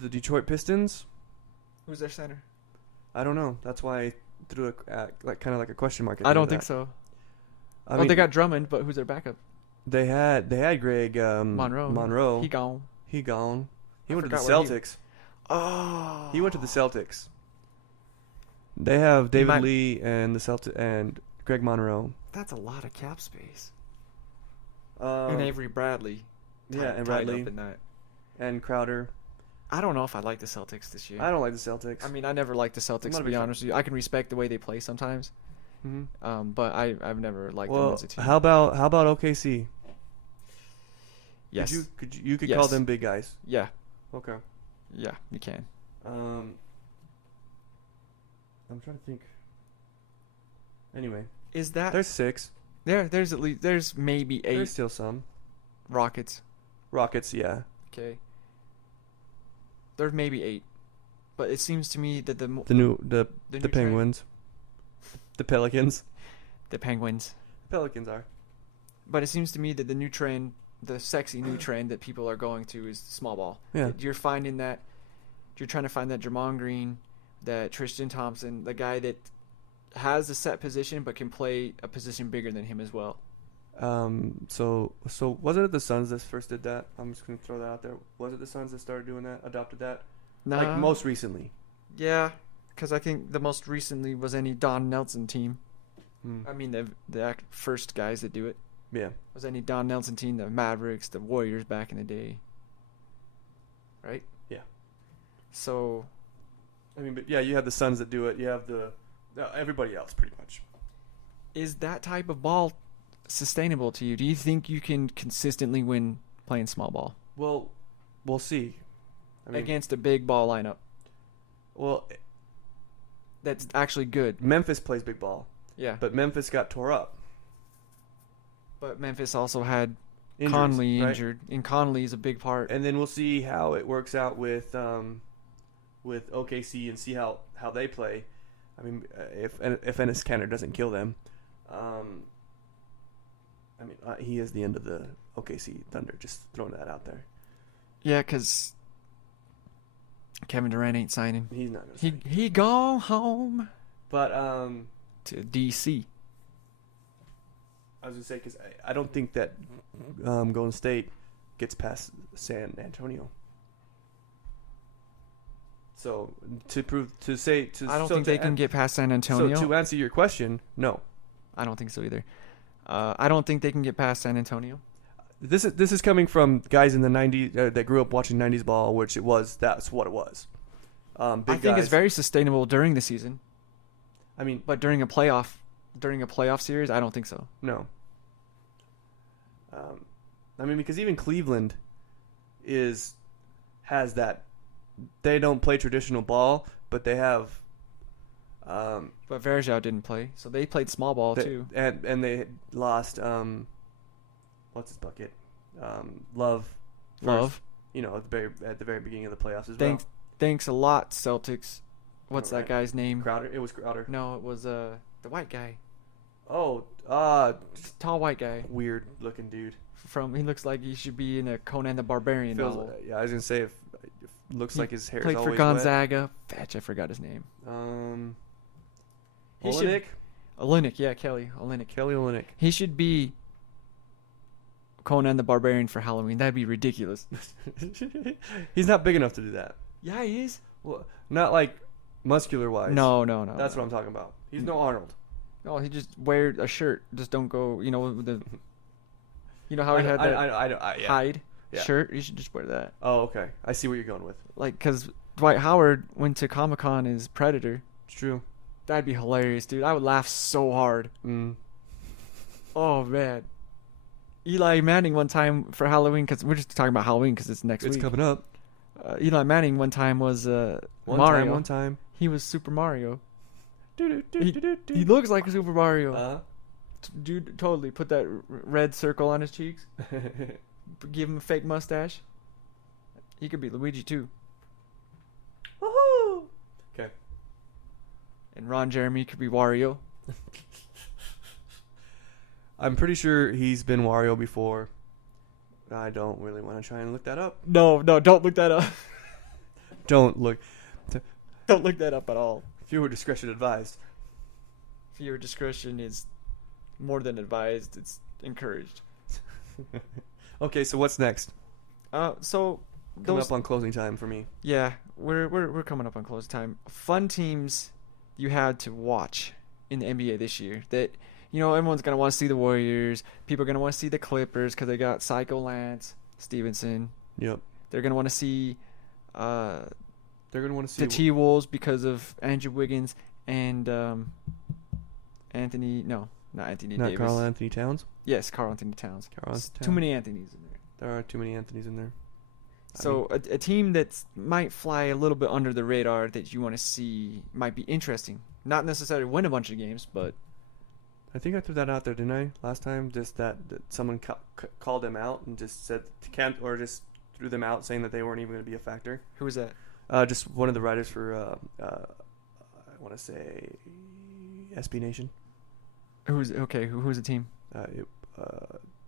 The Detroit Pistons. Who's their center? I don't know. That's why I threw kind of like a question mark. I don't think so. I mean, they got Drummond, but who's their backup? They had Greg Monroe. He gone. He went to the forgot where Celtics. He Oh. went to the Celtics. They have David Lee and and Greg Monroe. That's a lot of cap space. And And Avery Bradley. and tied Bradley up in that. and Crowder. I don't know if I like the Celtics this year. I don't like the Celtics. I mean, I never liked the Celtics, to be honest with you. I can respect the way they play sometimes, but I've never liked them as a team. How about OKC? Yes. Could you Yes. call them big guys? Yeah. Okay. Yeah, you can. I'm trying to think. Anyway, Is that there's 6. there's at least there's maybe 8 There's still some. Rockets. Rockets, yeah. Okay. There's maybe 8, but it seems to me that the The new Penguins, the Pelicans. the Penguins. Pelicans are. But it seems to me that the new trend, the sexy new trend that people are going to is small ball. Yeah. You're finding that you're trying to find that Draymond Green, that Tristan Thompson, the guy that has a set position but can play a position bigger than him as well. So wasn't it the Suns that first did that? I'm just gonna throw that out there. Was it the Suns that started doing that, adopted that? Like most recently. Yeah, because I think the most recently was any Don Nelson team. I mean, the first guys that do it. Yeah. Was any Don Nelson team, the Mavericks, the Warriors back in the day. Right? Yeah. So, I mean, but yeah, you have the Suns that do it. You have everybody else pretty much. is that type of ball sustainable to you? Do you think you can consistently win playing small ball? Well, we'll see. I mean, Against a big ball lineup well, that's actually good. Memphis plays big ball, Yeah. but Memphis got tore up. But Memphis also had Injuries, Conley right? injured, and Conley is a big part. And then we'll see how it works out with OKC and see how they play. I mean, if Enes Kanter doesn't kill them, he is the end of the OKC Thunder. Just throwing that out there. Yeah, because Kevin Durant ain't signing. He's not gonna. He go home But to DC. I was gonna say because I don't think that Golden State gets past San Antonio. So I don't think they can get past San Antonio. So to answer your question, no. I don't think so either. I don't think they can get past San Antonio. This is coming from guys in the 90s that grew up watching 90s ball, which that's what it was. I think it's very sustainable during the season. I mean, But during a playoff series, I don't think so. no. I mean, because even Cleveland has that. They don't play traditional ball, but they have. But Verjao didn't play, so they played small ball too. And they lost. What's his bucket? Love. Love. First, at the very beginning of the playoffs as well. Thanks a lot, Celtics. What's Right. that guy's name? Crowder. It was Crowder. No, it was the white guy. Oh, Tall white guy. weird looking dude. He looks like he should be in a Conan the Barbarian novel. Yeah, I was gonna say if looks He like his hair is Played always for Gonzaga. Fetch, I forgot his name. wet. He should- Olynyk? Olynyk, yeah, Kelly Olynyk. Kelly Olynyk. He should be Conan the Barbarian for Halloween. That'd be ridiculous. He's not big enough to do that. Yeah, he is. Well, not like muscular wise. No. That's what I'm talking about. He's no Arnold. No, he just wear a shirt. Just don't go. You know how he had that Yeah. hide. Yeah. shirt, you should just wear that. Oh, okay. I see what you're going with. Like, because Dwight Howard went to Comic-Con as Predator. It's true. That'd be hilarious, dude. I would laugh so hard. Mm. Oh, man. Eli Manning one time for Halloween, because we're just talking about Halloween because it's next week. It's coming up. Eli Manning one time was Mario. One time. He was Super Mario. He He looks like Super Mario. Uh-huh. Dude, totally. Put that red circle on his cheeks. Give him a fake mustache. He could be Luigi too. Woohoo! Okay. And Ron Jeremy could be Wario. I'm pretty sure he's been Wario before. I don't really want to try and look that up. No, don't look that up. Don't look. Don't look that up at all. Viewer discretion advised. Viewer discretion is more than advised. It's encouraged. Okay, so what's next? So Coming up on closing time for me. yeah, we're coming up on close time. Fun teams you had to watch in the NBA this year that everyone's gonna want to see the Warriors. People are gonna want to see the Clippers because they got Psycho Lance Stevenson. Yep. They're gonna want to see They're gonna want to see the T-Wolves because of Andrew Wiggins and Anthony. No, not Anthony not Davis. Karl Anthony Towns. Yes, Karl Anthony Towns. Karl Anthony Too Towns. many Anthonys in there. There are too many Anthonys in there. So a team that might fly a little bit under the radar that you want to see might be interesting. Not necessarily win a bunch of games, but I think I threw that out there, didn't I? Last time, just that someone called them out and just said or just threw them out, saying that they weren't even going to be a factor. who was that? Just one of the writers for I want to say SB Nation. Who's the team?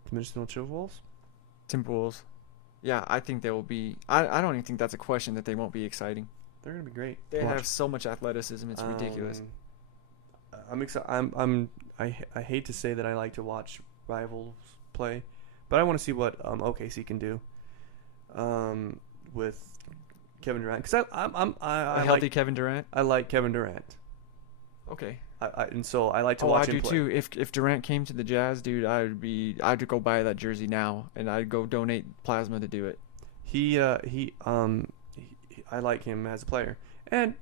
Dimensional Timberwolves. Timberwolves. Yeah, I think they will be. I don't even think that's a question that they won't be exciting. They're gonna be great. They to have watch. so much athleticism, it's ridiculous. I'm excited. I hate to say that I like to watch rivals play, but I want to see what OKC can do with Kevin Durant, because I Healthy like Kevin Durant. I like Kevin Durant. Okay. And so I like to Oh, watch I him do play. too. If Durant came to the Jazz, dude, I'd go buy that jersey now, and I'd go donate plasma to do it. I like him as a player, and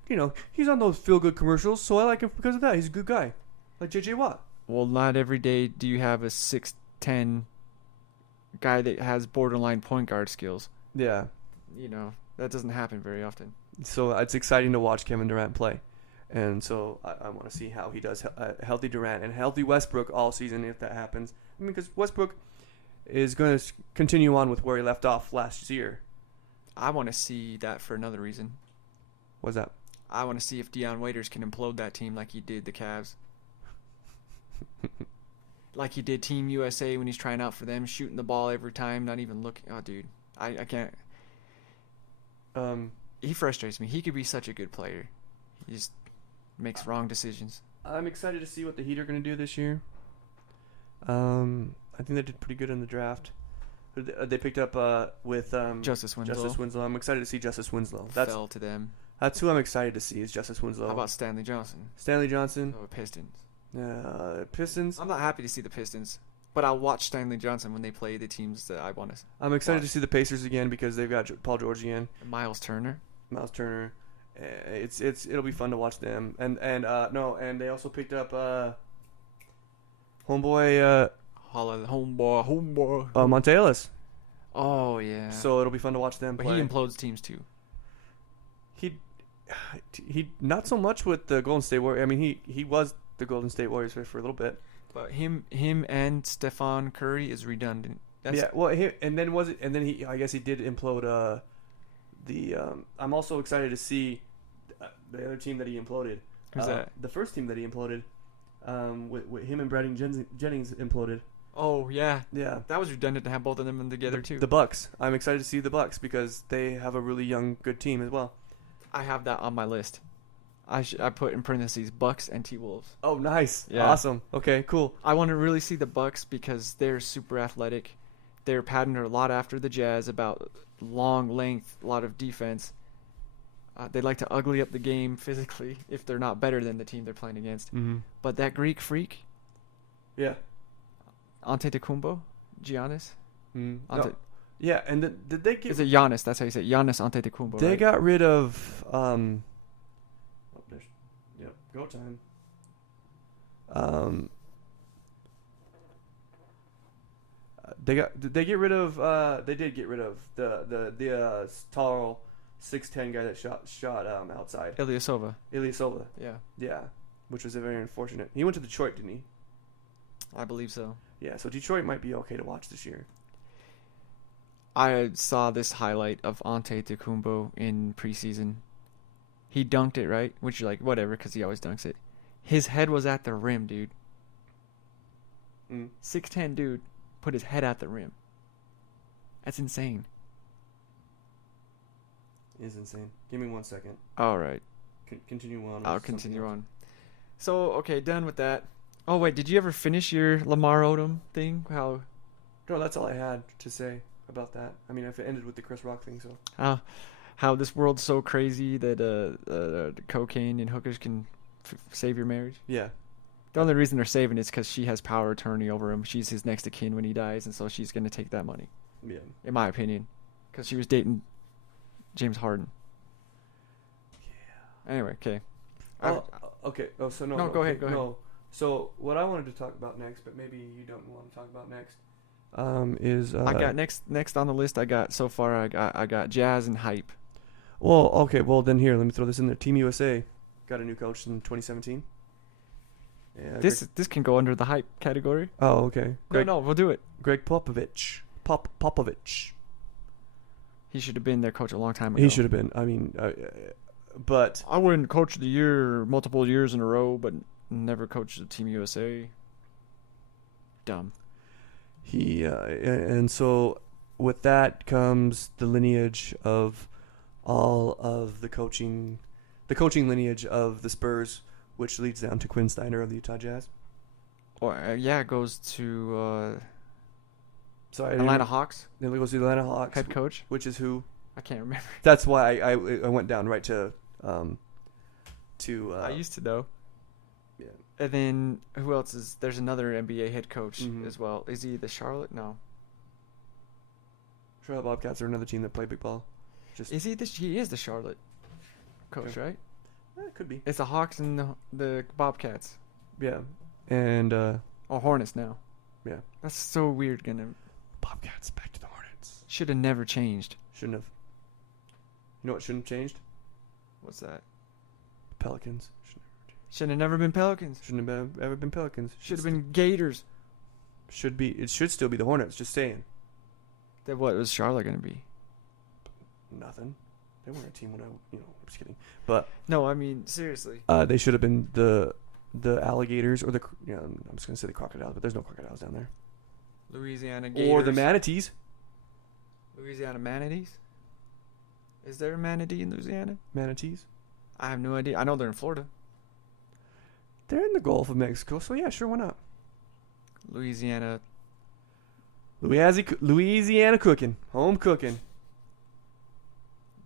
he's on those feel good commercials, so I like him because of that. He's a good guy, like JJ Watt. Well, not every day do you have a 6'10" guy that has borderline point guard skills. Yeah. That doesn't happen very often. So it's exciting to watch Kevin Durant play. And so I want to see how he does healthy Durant and healthy Westbrook all season if that happens. I mean, because Westbrook is going to continue on with where he left off last year. I want to see that for another reason. What's that? I want to see if Deion Waiters can implode that team like he did the Cavs. Like he did Team USA when he's trying out for them, shooting the ball every time, not even looking. Oh, dude. I can't. He frustrates me. He could be such a good player. He just makes wrong decisions. I'm excited to see what the Heat are going to do this year. I think they did pretty good in the draft. They picked up with Justice Winslow. I'm excited to see Justice Winslow. Fell to them. That's who I'm excited to see is Justice Winslow. How about Stanley Johnson? Stanley Johnson? Oh, Pistons. Pistons? I'm not happy to see the Pistons, but I'll watch Stanley Johnson when they play the teams that I want to. I'm excited to see the Pacers again because they've got Paul George again. Miles Turner. It'll be fun to watch them. And they also picked up homeboy Monte Ellis. Oh yeah. So it'll be fun to watch them but play. He implodes teams too. He not so much with the Golden State Warriors. I mean, he was the Golden State Warriors for a little bit. But him and Stephon Curry is redundant. I guess he did implode I'm also excited to see the other team that he imploded. Who's that? The first team that he imploded, with him and Brandon Jennings imploded. Oh yeah. Yeah. That was redundant to have both of them together too. The Bucks. I'm excited to see the Bucks because they have a really young, good team as well. I have that on my list. I put in parentheses Bucks and T-Wolves. Oh, nice. Yeah. Awesome. Okay, cool. I want to really see the Bucks because they're super athletic. They're patterned a lot after the Jazz about long length, a lot of defense. They like to ugly up the game physically if they're not better than the team they're playing against. Mm-hmm. But that Greek freak, Yeah. Antetokounmpo, Giannis. Mm. Yeah, and did they get? Is it Giannis? That's how you say it. Giannis Antetokounmpo. They right? got rid of. Oh, there's, yep, go time. They got. Did they get rid of? They did get rid of the tall 6'10" guy that shot outside. Ilyasova. Ilyasova. Yeah, Yeah, which was a very unfortunate. He went to Detroit, didn't he? I believe so. Yeah, so Detroit might be okay to watch this year. I saw this highlight of Antetokounmpo in preseason. He dunked it, right? Which you're like, whatever, because he always dunks it. His head was at the rim, dude. 6'10" dude put his head at the rim. That's insane. Is insane. Give me 1 second. All right. Continue on. I'll continue on. So, okay, done with that. Oh, wait, did you ever finish your Lamar Odom thing? No, that's all I had to say about that. I mean, if it ended with the Chris Rock thing, so. How this world's so crazy that cocaine and hookers can save your marriage? Yeah. The only reason they're saving it is because she has power of attorney over him. She's his next of kin when he dies, and so she's going to take that money. Yeah. In my opinion. Because she was dating James Harden. Yeah. Anyway, okay. Okay. Oh, so no. No, go ahead. No. So what I wanted to talk about next, but maybe you don't want to talk about next, is I got next on the list. I got Jazz and Hype. Well, okay. Well, then here, let me throw this in there. Team USA got a new coach in 2017. Yeah. This can go under the Hype category. Oh, okay. No, we'll do it. Greg Popovich. Popovich. He should have been their coach a long time ago. He should have been. I mean, but I wouldn't coach of the year multiple years in a row, but never coached the Team USA. Dumb. And so with that comes the lineage of all of the coaching lineage of the Spurs, which leads down to Quinn Snyder of the Utah Jazz. Or it goes to Atlanta Hawks. Then it goes to the Atlanta Hawks Head coach, which is who? I can't remember. That's why I went down right to. I used to know. Yeah. And then who else is? There's another NBA head coach Mhm. as well. Is he the Charlotte? No. Charlotte Bobcats are another team that play big ball. Is he this? He is the Charlotte coach, right? It could be. It's the Hawks and the Bobcats. Yeah, and Or Hornets now. yeah, That's so weird. Bobcats back to the Hornets. Should have never changed. Shouldn't have. You know what shouldn't have changed? What's that? Pelicans. Should have never been Pelicans. Shouldn't have ever been Pelicans. Should have been Gators. Should be. It should still be the Hornets. Just saying. Then what was Charlotte gonna be? Nothing. They weren't a team when I'm just kidding. But No, I mean seriously. they should have been the alligators or I'm just gonna say the crocodiles, but there's no crocodiles down there. Louisiana Gators. Or the manatees. Louisiana manatees. Is there a manatee in Louisiana? Manatees. I have no idea. I know they're in Florida. They're in the Gulf of Mexico, so yeah, sure, why not? Louisiana. Louisiana cooking, home cooking.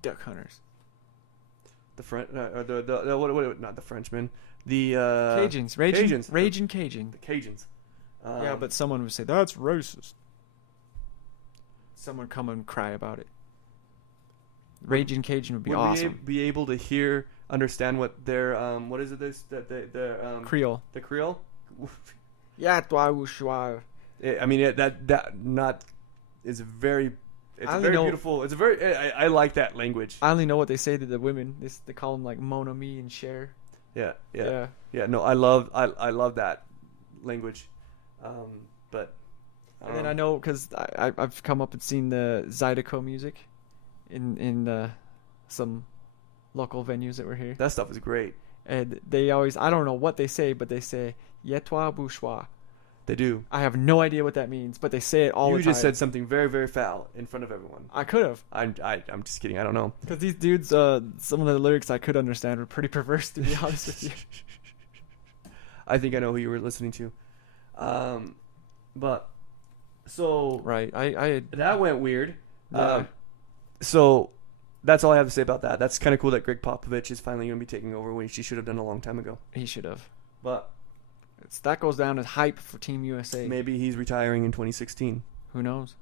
Duck hunters. The French, what? Not the Frenchmen. The Cajuns. Raging Cajun. The Cajuns. Yeah, but someone would say that's racist. Someone come and cry about it. Raging Cajun would be awesome. Be able to understand what their what is it? Their Creole. The Creole. Yeah, toi ou choix. I mean that not is very. It's I a only very know- beautiful. It's a very. I like that language. I only know what they say to the women. They call them like Mona, me, and Cher. Yeah. Yeah. No, I love that language. But. And then I know because I've come up and seen the Zydeco music in some local venues that were here. That stuff is great. And they always, I don't know what they say, but they say, Yetoi bourgeois. They do. I have no idea what that means, but they say it all the time. You just said something very, very foul in front of everyone. I could have. I'm just kidding. I don't know. Because these dudes, some of the lyrics I could understand were pretty perverse, to be honest with you. I think I know who you were listening to. But, so. Right. I That went weird. Yeah. So, that's all I have to say about that. That's kind of cool that Greg Popovich is finally going to be taking over, which he should have done a long time ago. He should have. But. That goes down as hype for Team USA. Maybe he's retiring in 2016. Who knows?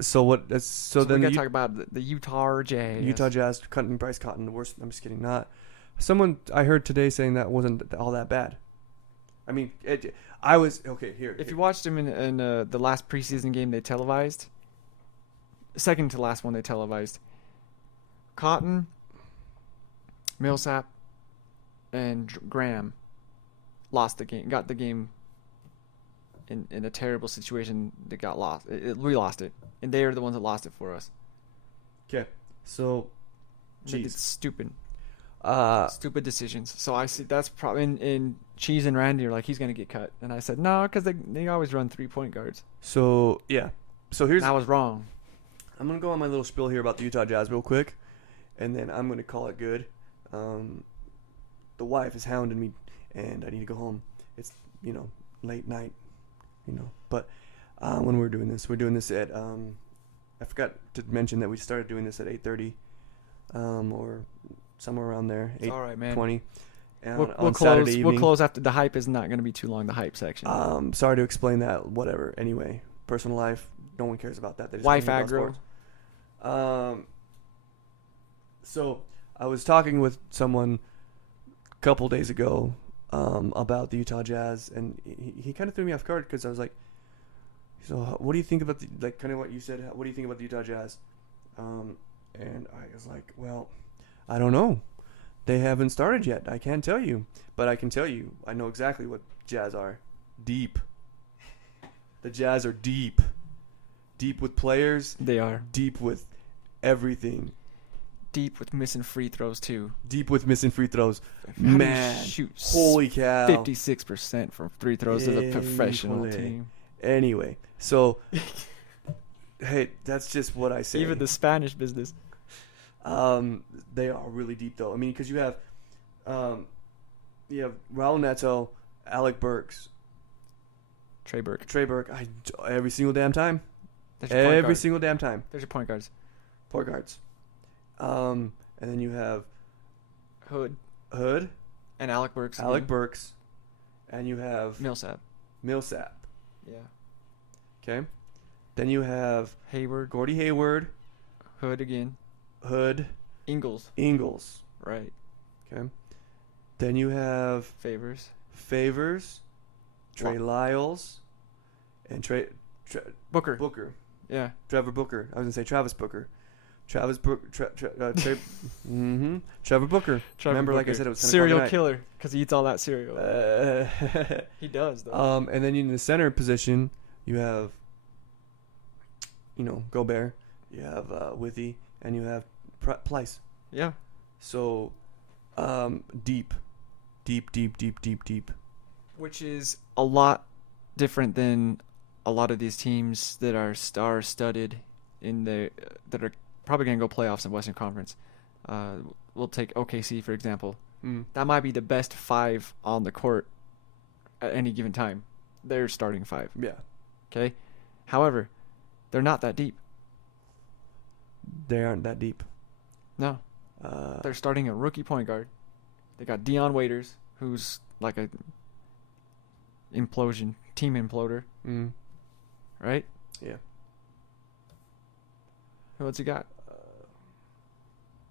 So what? So we then gotta talk about the Utah Jazz. Utah Jazz cutting Bryce Cotton. The worst. I'm just kidding. Not someone I heard today saying that wasn't all that bad. I mean, I was okay here. If you watched him in the last preseason game they televised, second to last one they televised, Cotton, Millsap, and Graham lost the game. Got the game in a terrible situation. They got lost. We lost it, and they are the ones that lost it for us. Okay, so They did stupid decisions. So I see that's probably in Cheese and Randy are like he's gonna get cut, and I said no because they always run 3-point guards. So yeah, so here's I was wrong. I'm gonna go on my little spiel here about the Utah Jazz real quick, and then I'm gonna call it good. The wife is hounding me, and I need to go home. It's late night, But when we're doing this at I forgot to mention that we started doing this at 8:30, or somewhere around there. It's all right, man. 8:20. We'll on close. Saturday evening. We'll close after the hype is not going to be too long. The hype section. Sorry to explain that. Whatever. Anyway, personal life. No one cares about that. They just Wife care about aggro. sports. So I was talking with someone a couple days ago about the Utah Jazz, and he kind of threw me off guard because I was like, "So what do you think about kind of what you said? What do you think about the Utah Jazz?" And I was like, "Well, I don't know. They haven't started yet. I can't tell you, but I can tell you I know exactly what Jazz are. Deep. The Jazz are deep. Deep with players. They are Deep with everything. deep with missing free throws too. Deep with missing free throws. How do you Man, shoot holy cow. 56% from free throws as a professional Holy. team. Anyway, so hey, that's just what I say. Even the Spanish business. They are really deep though. I mean, because you have Raul Neto, Alec Burks, Trey Burke. every single damn time. There's your point Every guard. single damn time. There's your point guards. Point guards. And then you have Hood Hood, and Alec Burks. Alec Burks, and you have Millsap. Millsap. Yeah. Okay. Then you have Hayward. Gordie Hayward, Hood again. Hood, Ingles. Okay. Right. Then you have Favors. Favors, Trey Lyles, and Booker. Yeah. Trevor Booker. I was gonna say Travis Booker. Trevor Booker. Remember, like I said, it was serial killer because he eats all that cereal. Uh, He does though. and then in the center position, you have, Gobert, you have Withy, and you have Plyce. Yeah. So, deep. Which is a lot different than a lot of these teams that are star-studded that are probably going to go playoffs in Western Conference. We'll take OKC, for example. That might be the best five on the court at any given time. They're starting five. Yeah. Okay? However, they're not that deep. They aren't that deep. No. They're starting a rookie point guard. They got Dion Waiters, who's like a team imploder. Right? Yeah. What's he got?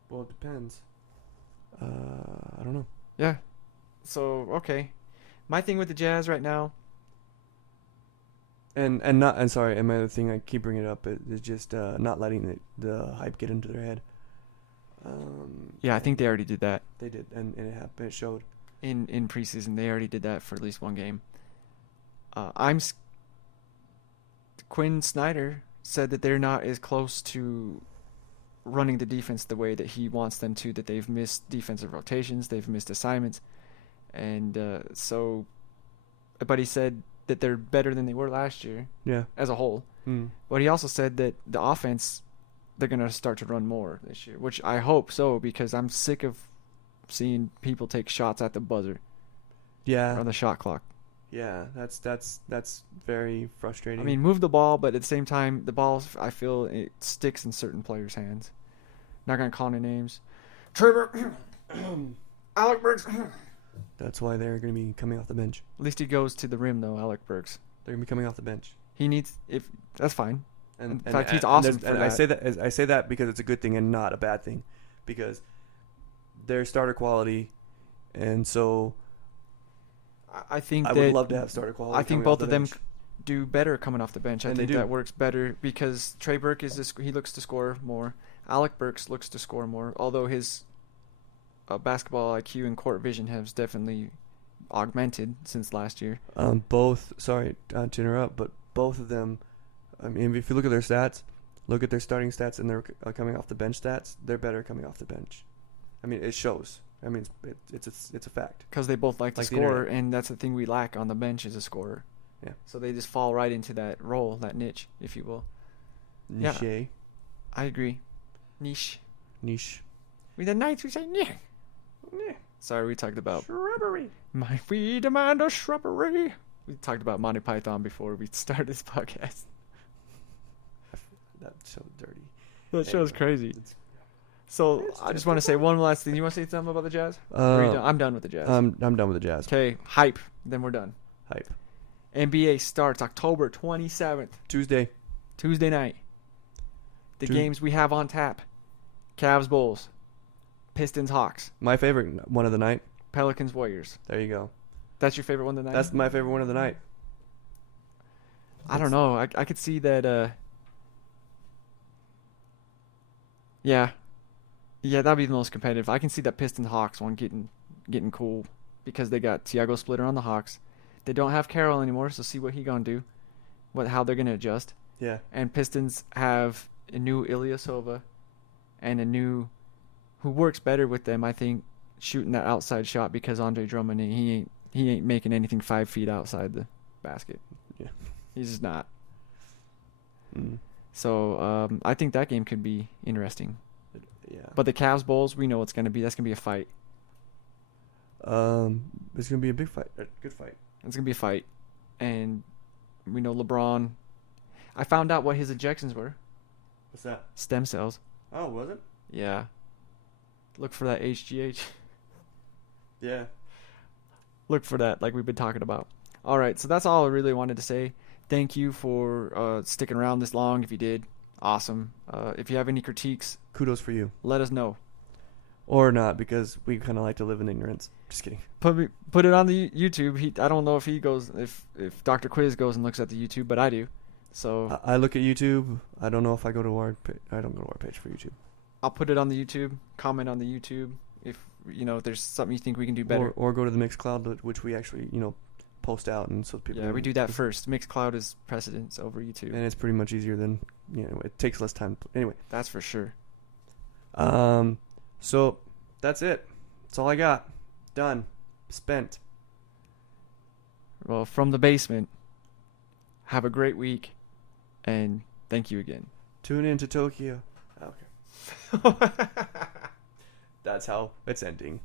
Well, it depends. I don't know. Yeah. So, okay. My thing with the Jazz right now. And sorry, and my other thing I keep bringing it up is just not letting the hype get into their head. Yeah, I think they already did that. They did, and it happened. It showed. In preseason, they already did that for at least one game. Quinn Snyder said that they're not as close to running the defense the way that he wants them to, that they've missed defensive rotations, they've missed assignments. And but he said that they're better than they were last year as a whole. But he also said that the offense, they're going to start to run more this year, which I hope so, because I'm sick of seeing people take shots at the buzzer. Yeah. Or the shot clock. Yeah, that's very frustrating. I mean, move the ball, but at the same time, the ball, I feel it sticks in certain players' hands. Not going to call any names. Trevor, Alec Burks. That's why they're going to be coming off the bench. At least he goes to the rim, though, Alec Burks. They're going to be coming off the bench. He needs, that's fine. In fact, he's awesome for and that. I say that because it's a good thing and not a bad thing, because they're starter quality, and so I think I would love to have starter quality. I think coming off both the of them bench. do better coming off the bench. I And they think do. that works better because Trey Burke he looks to score more. Alec Burks looks to score more, although his basketball IQ and court vision has definitely augmented since last year. Both. Sorry to interrupt, but both of them. I mean, if you look at their stats, look at their starting stats and their coming off the bench stats, they're better coming off the bench. I mean, it shows. I mean, it's a fact. Because they both like to Like the score, internet. and that's the thing we lack on the bench is a scorer. Yeah. So they just fall right into that role, that niche, if you will. Yeah. Niche. I agree. Niche. Niche. With the Knights, we say niche. Sorry, we talked about Shrubbery. we demand a shrubbery. We talked about Monty Python before we started this podcast. That's so dirty. That show's crazy. It's- So It's I just just want to say fun. one last thing. You want to say something about the Jazz? Or are you done? I'm done with the Jazz. I'm done with the Jazz. Okay, hype. Then we're done. Hype. NBA starts October 27th, Tuesday. Tuesday night. The Tu- games we have on tap: Cavs Bulls, Pistons Hawks, My favorite one of the night. Pelicans Warriors. There you go. That's your favorite one tonight? That's my favorite one of the night. I don't know. I could see that. Yeah, that'd be the most competitive. I can see that Pistons Hawks one getting cool because they got Tiago Splitter on the Hawks. They don't have Carroll anymore, so see what he gonna do, how they're gonna adjust. Yeah. And Pistons have a new Ilyasova and a new who works better with them, I think, shooting that outside shot because Andre Drummond he ain't making anything 5 feet outside the basket. Yeah. He's just not. Mm. So I think that game could be interesting. Yeah. But the Cavs Bulls, we know it's gonna be. That's gonna be a fight. It's gonna be a big fight. A good fight. It's gonna be a fight, and we know LeBron. I found out what his injections were. What's that? Stem cells. Oh, was it? Yeah. Look for that HGH. Yeah. Look for that, like we've been talking about. All right, so that's all I really wanted to say. Thank you for sticking around this long. If you did, awesome. If you have any critiques, Kudos for you. let us know. Or not, because we kind of like to live in ignorance. Just kidding. Put it on the YouTube. I don't know if he goes if Dr. Quiz goes and looks at the YouTube, but I do. So I look at YouTube. I don't know if I go to our. I don't go to our page for YouTube. I'll put it on the YouTube. Comment on the YouTube if there's something you think we can do better. Or go to the Mixcloud, which we actually post out, and so people. Yeah, we do that first. Mixcloud is precedence over YouTube. And it's pretty much easier than it takes less time. Anyway. That's for sure. So that's it. That's all I got. Done. Spent. Well, from the basement, have a great week, and thank you again. Tune in to Tokyo. Okay. That's how it's ending.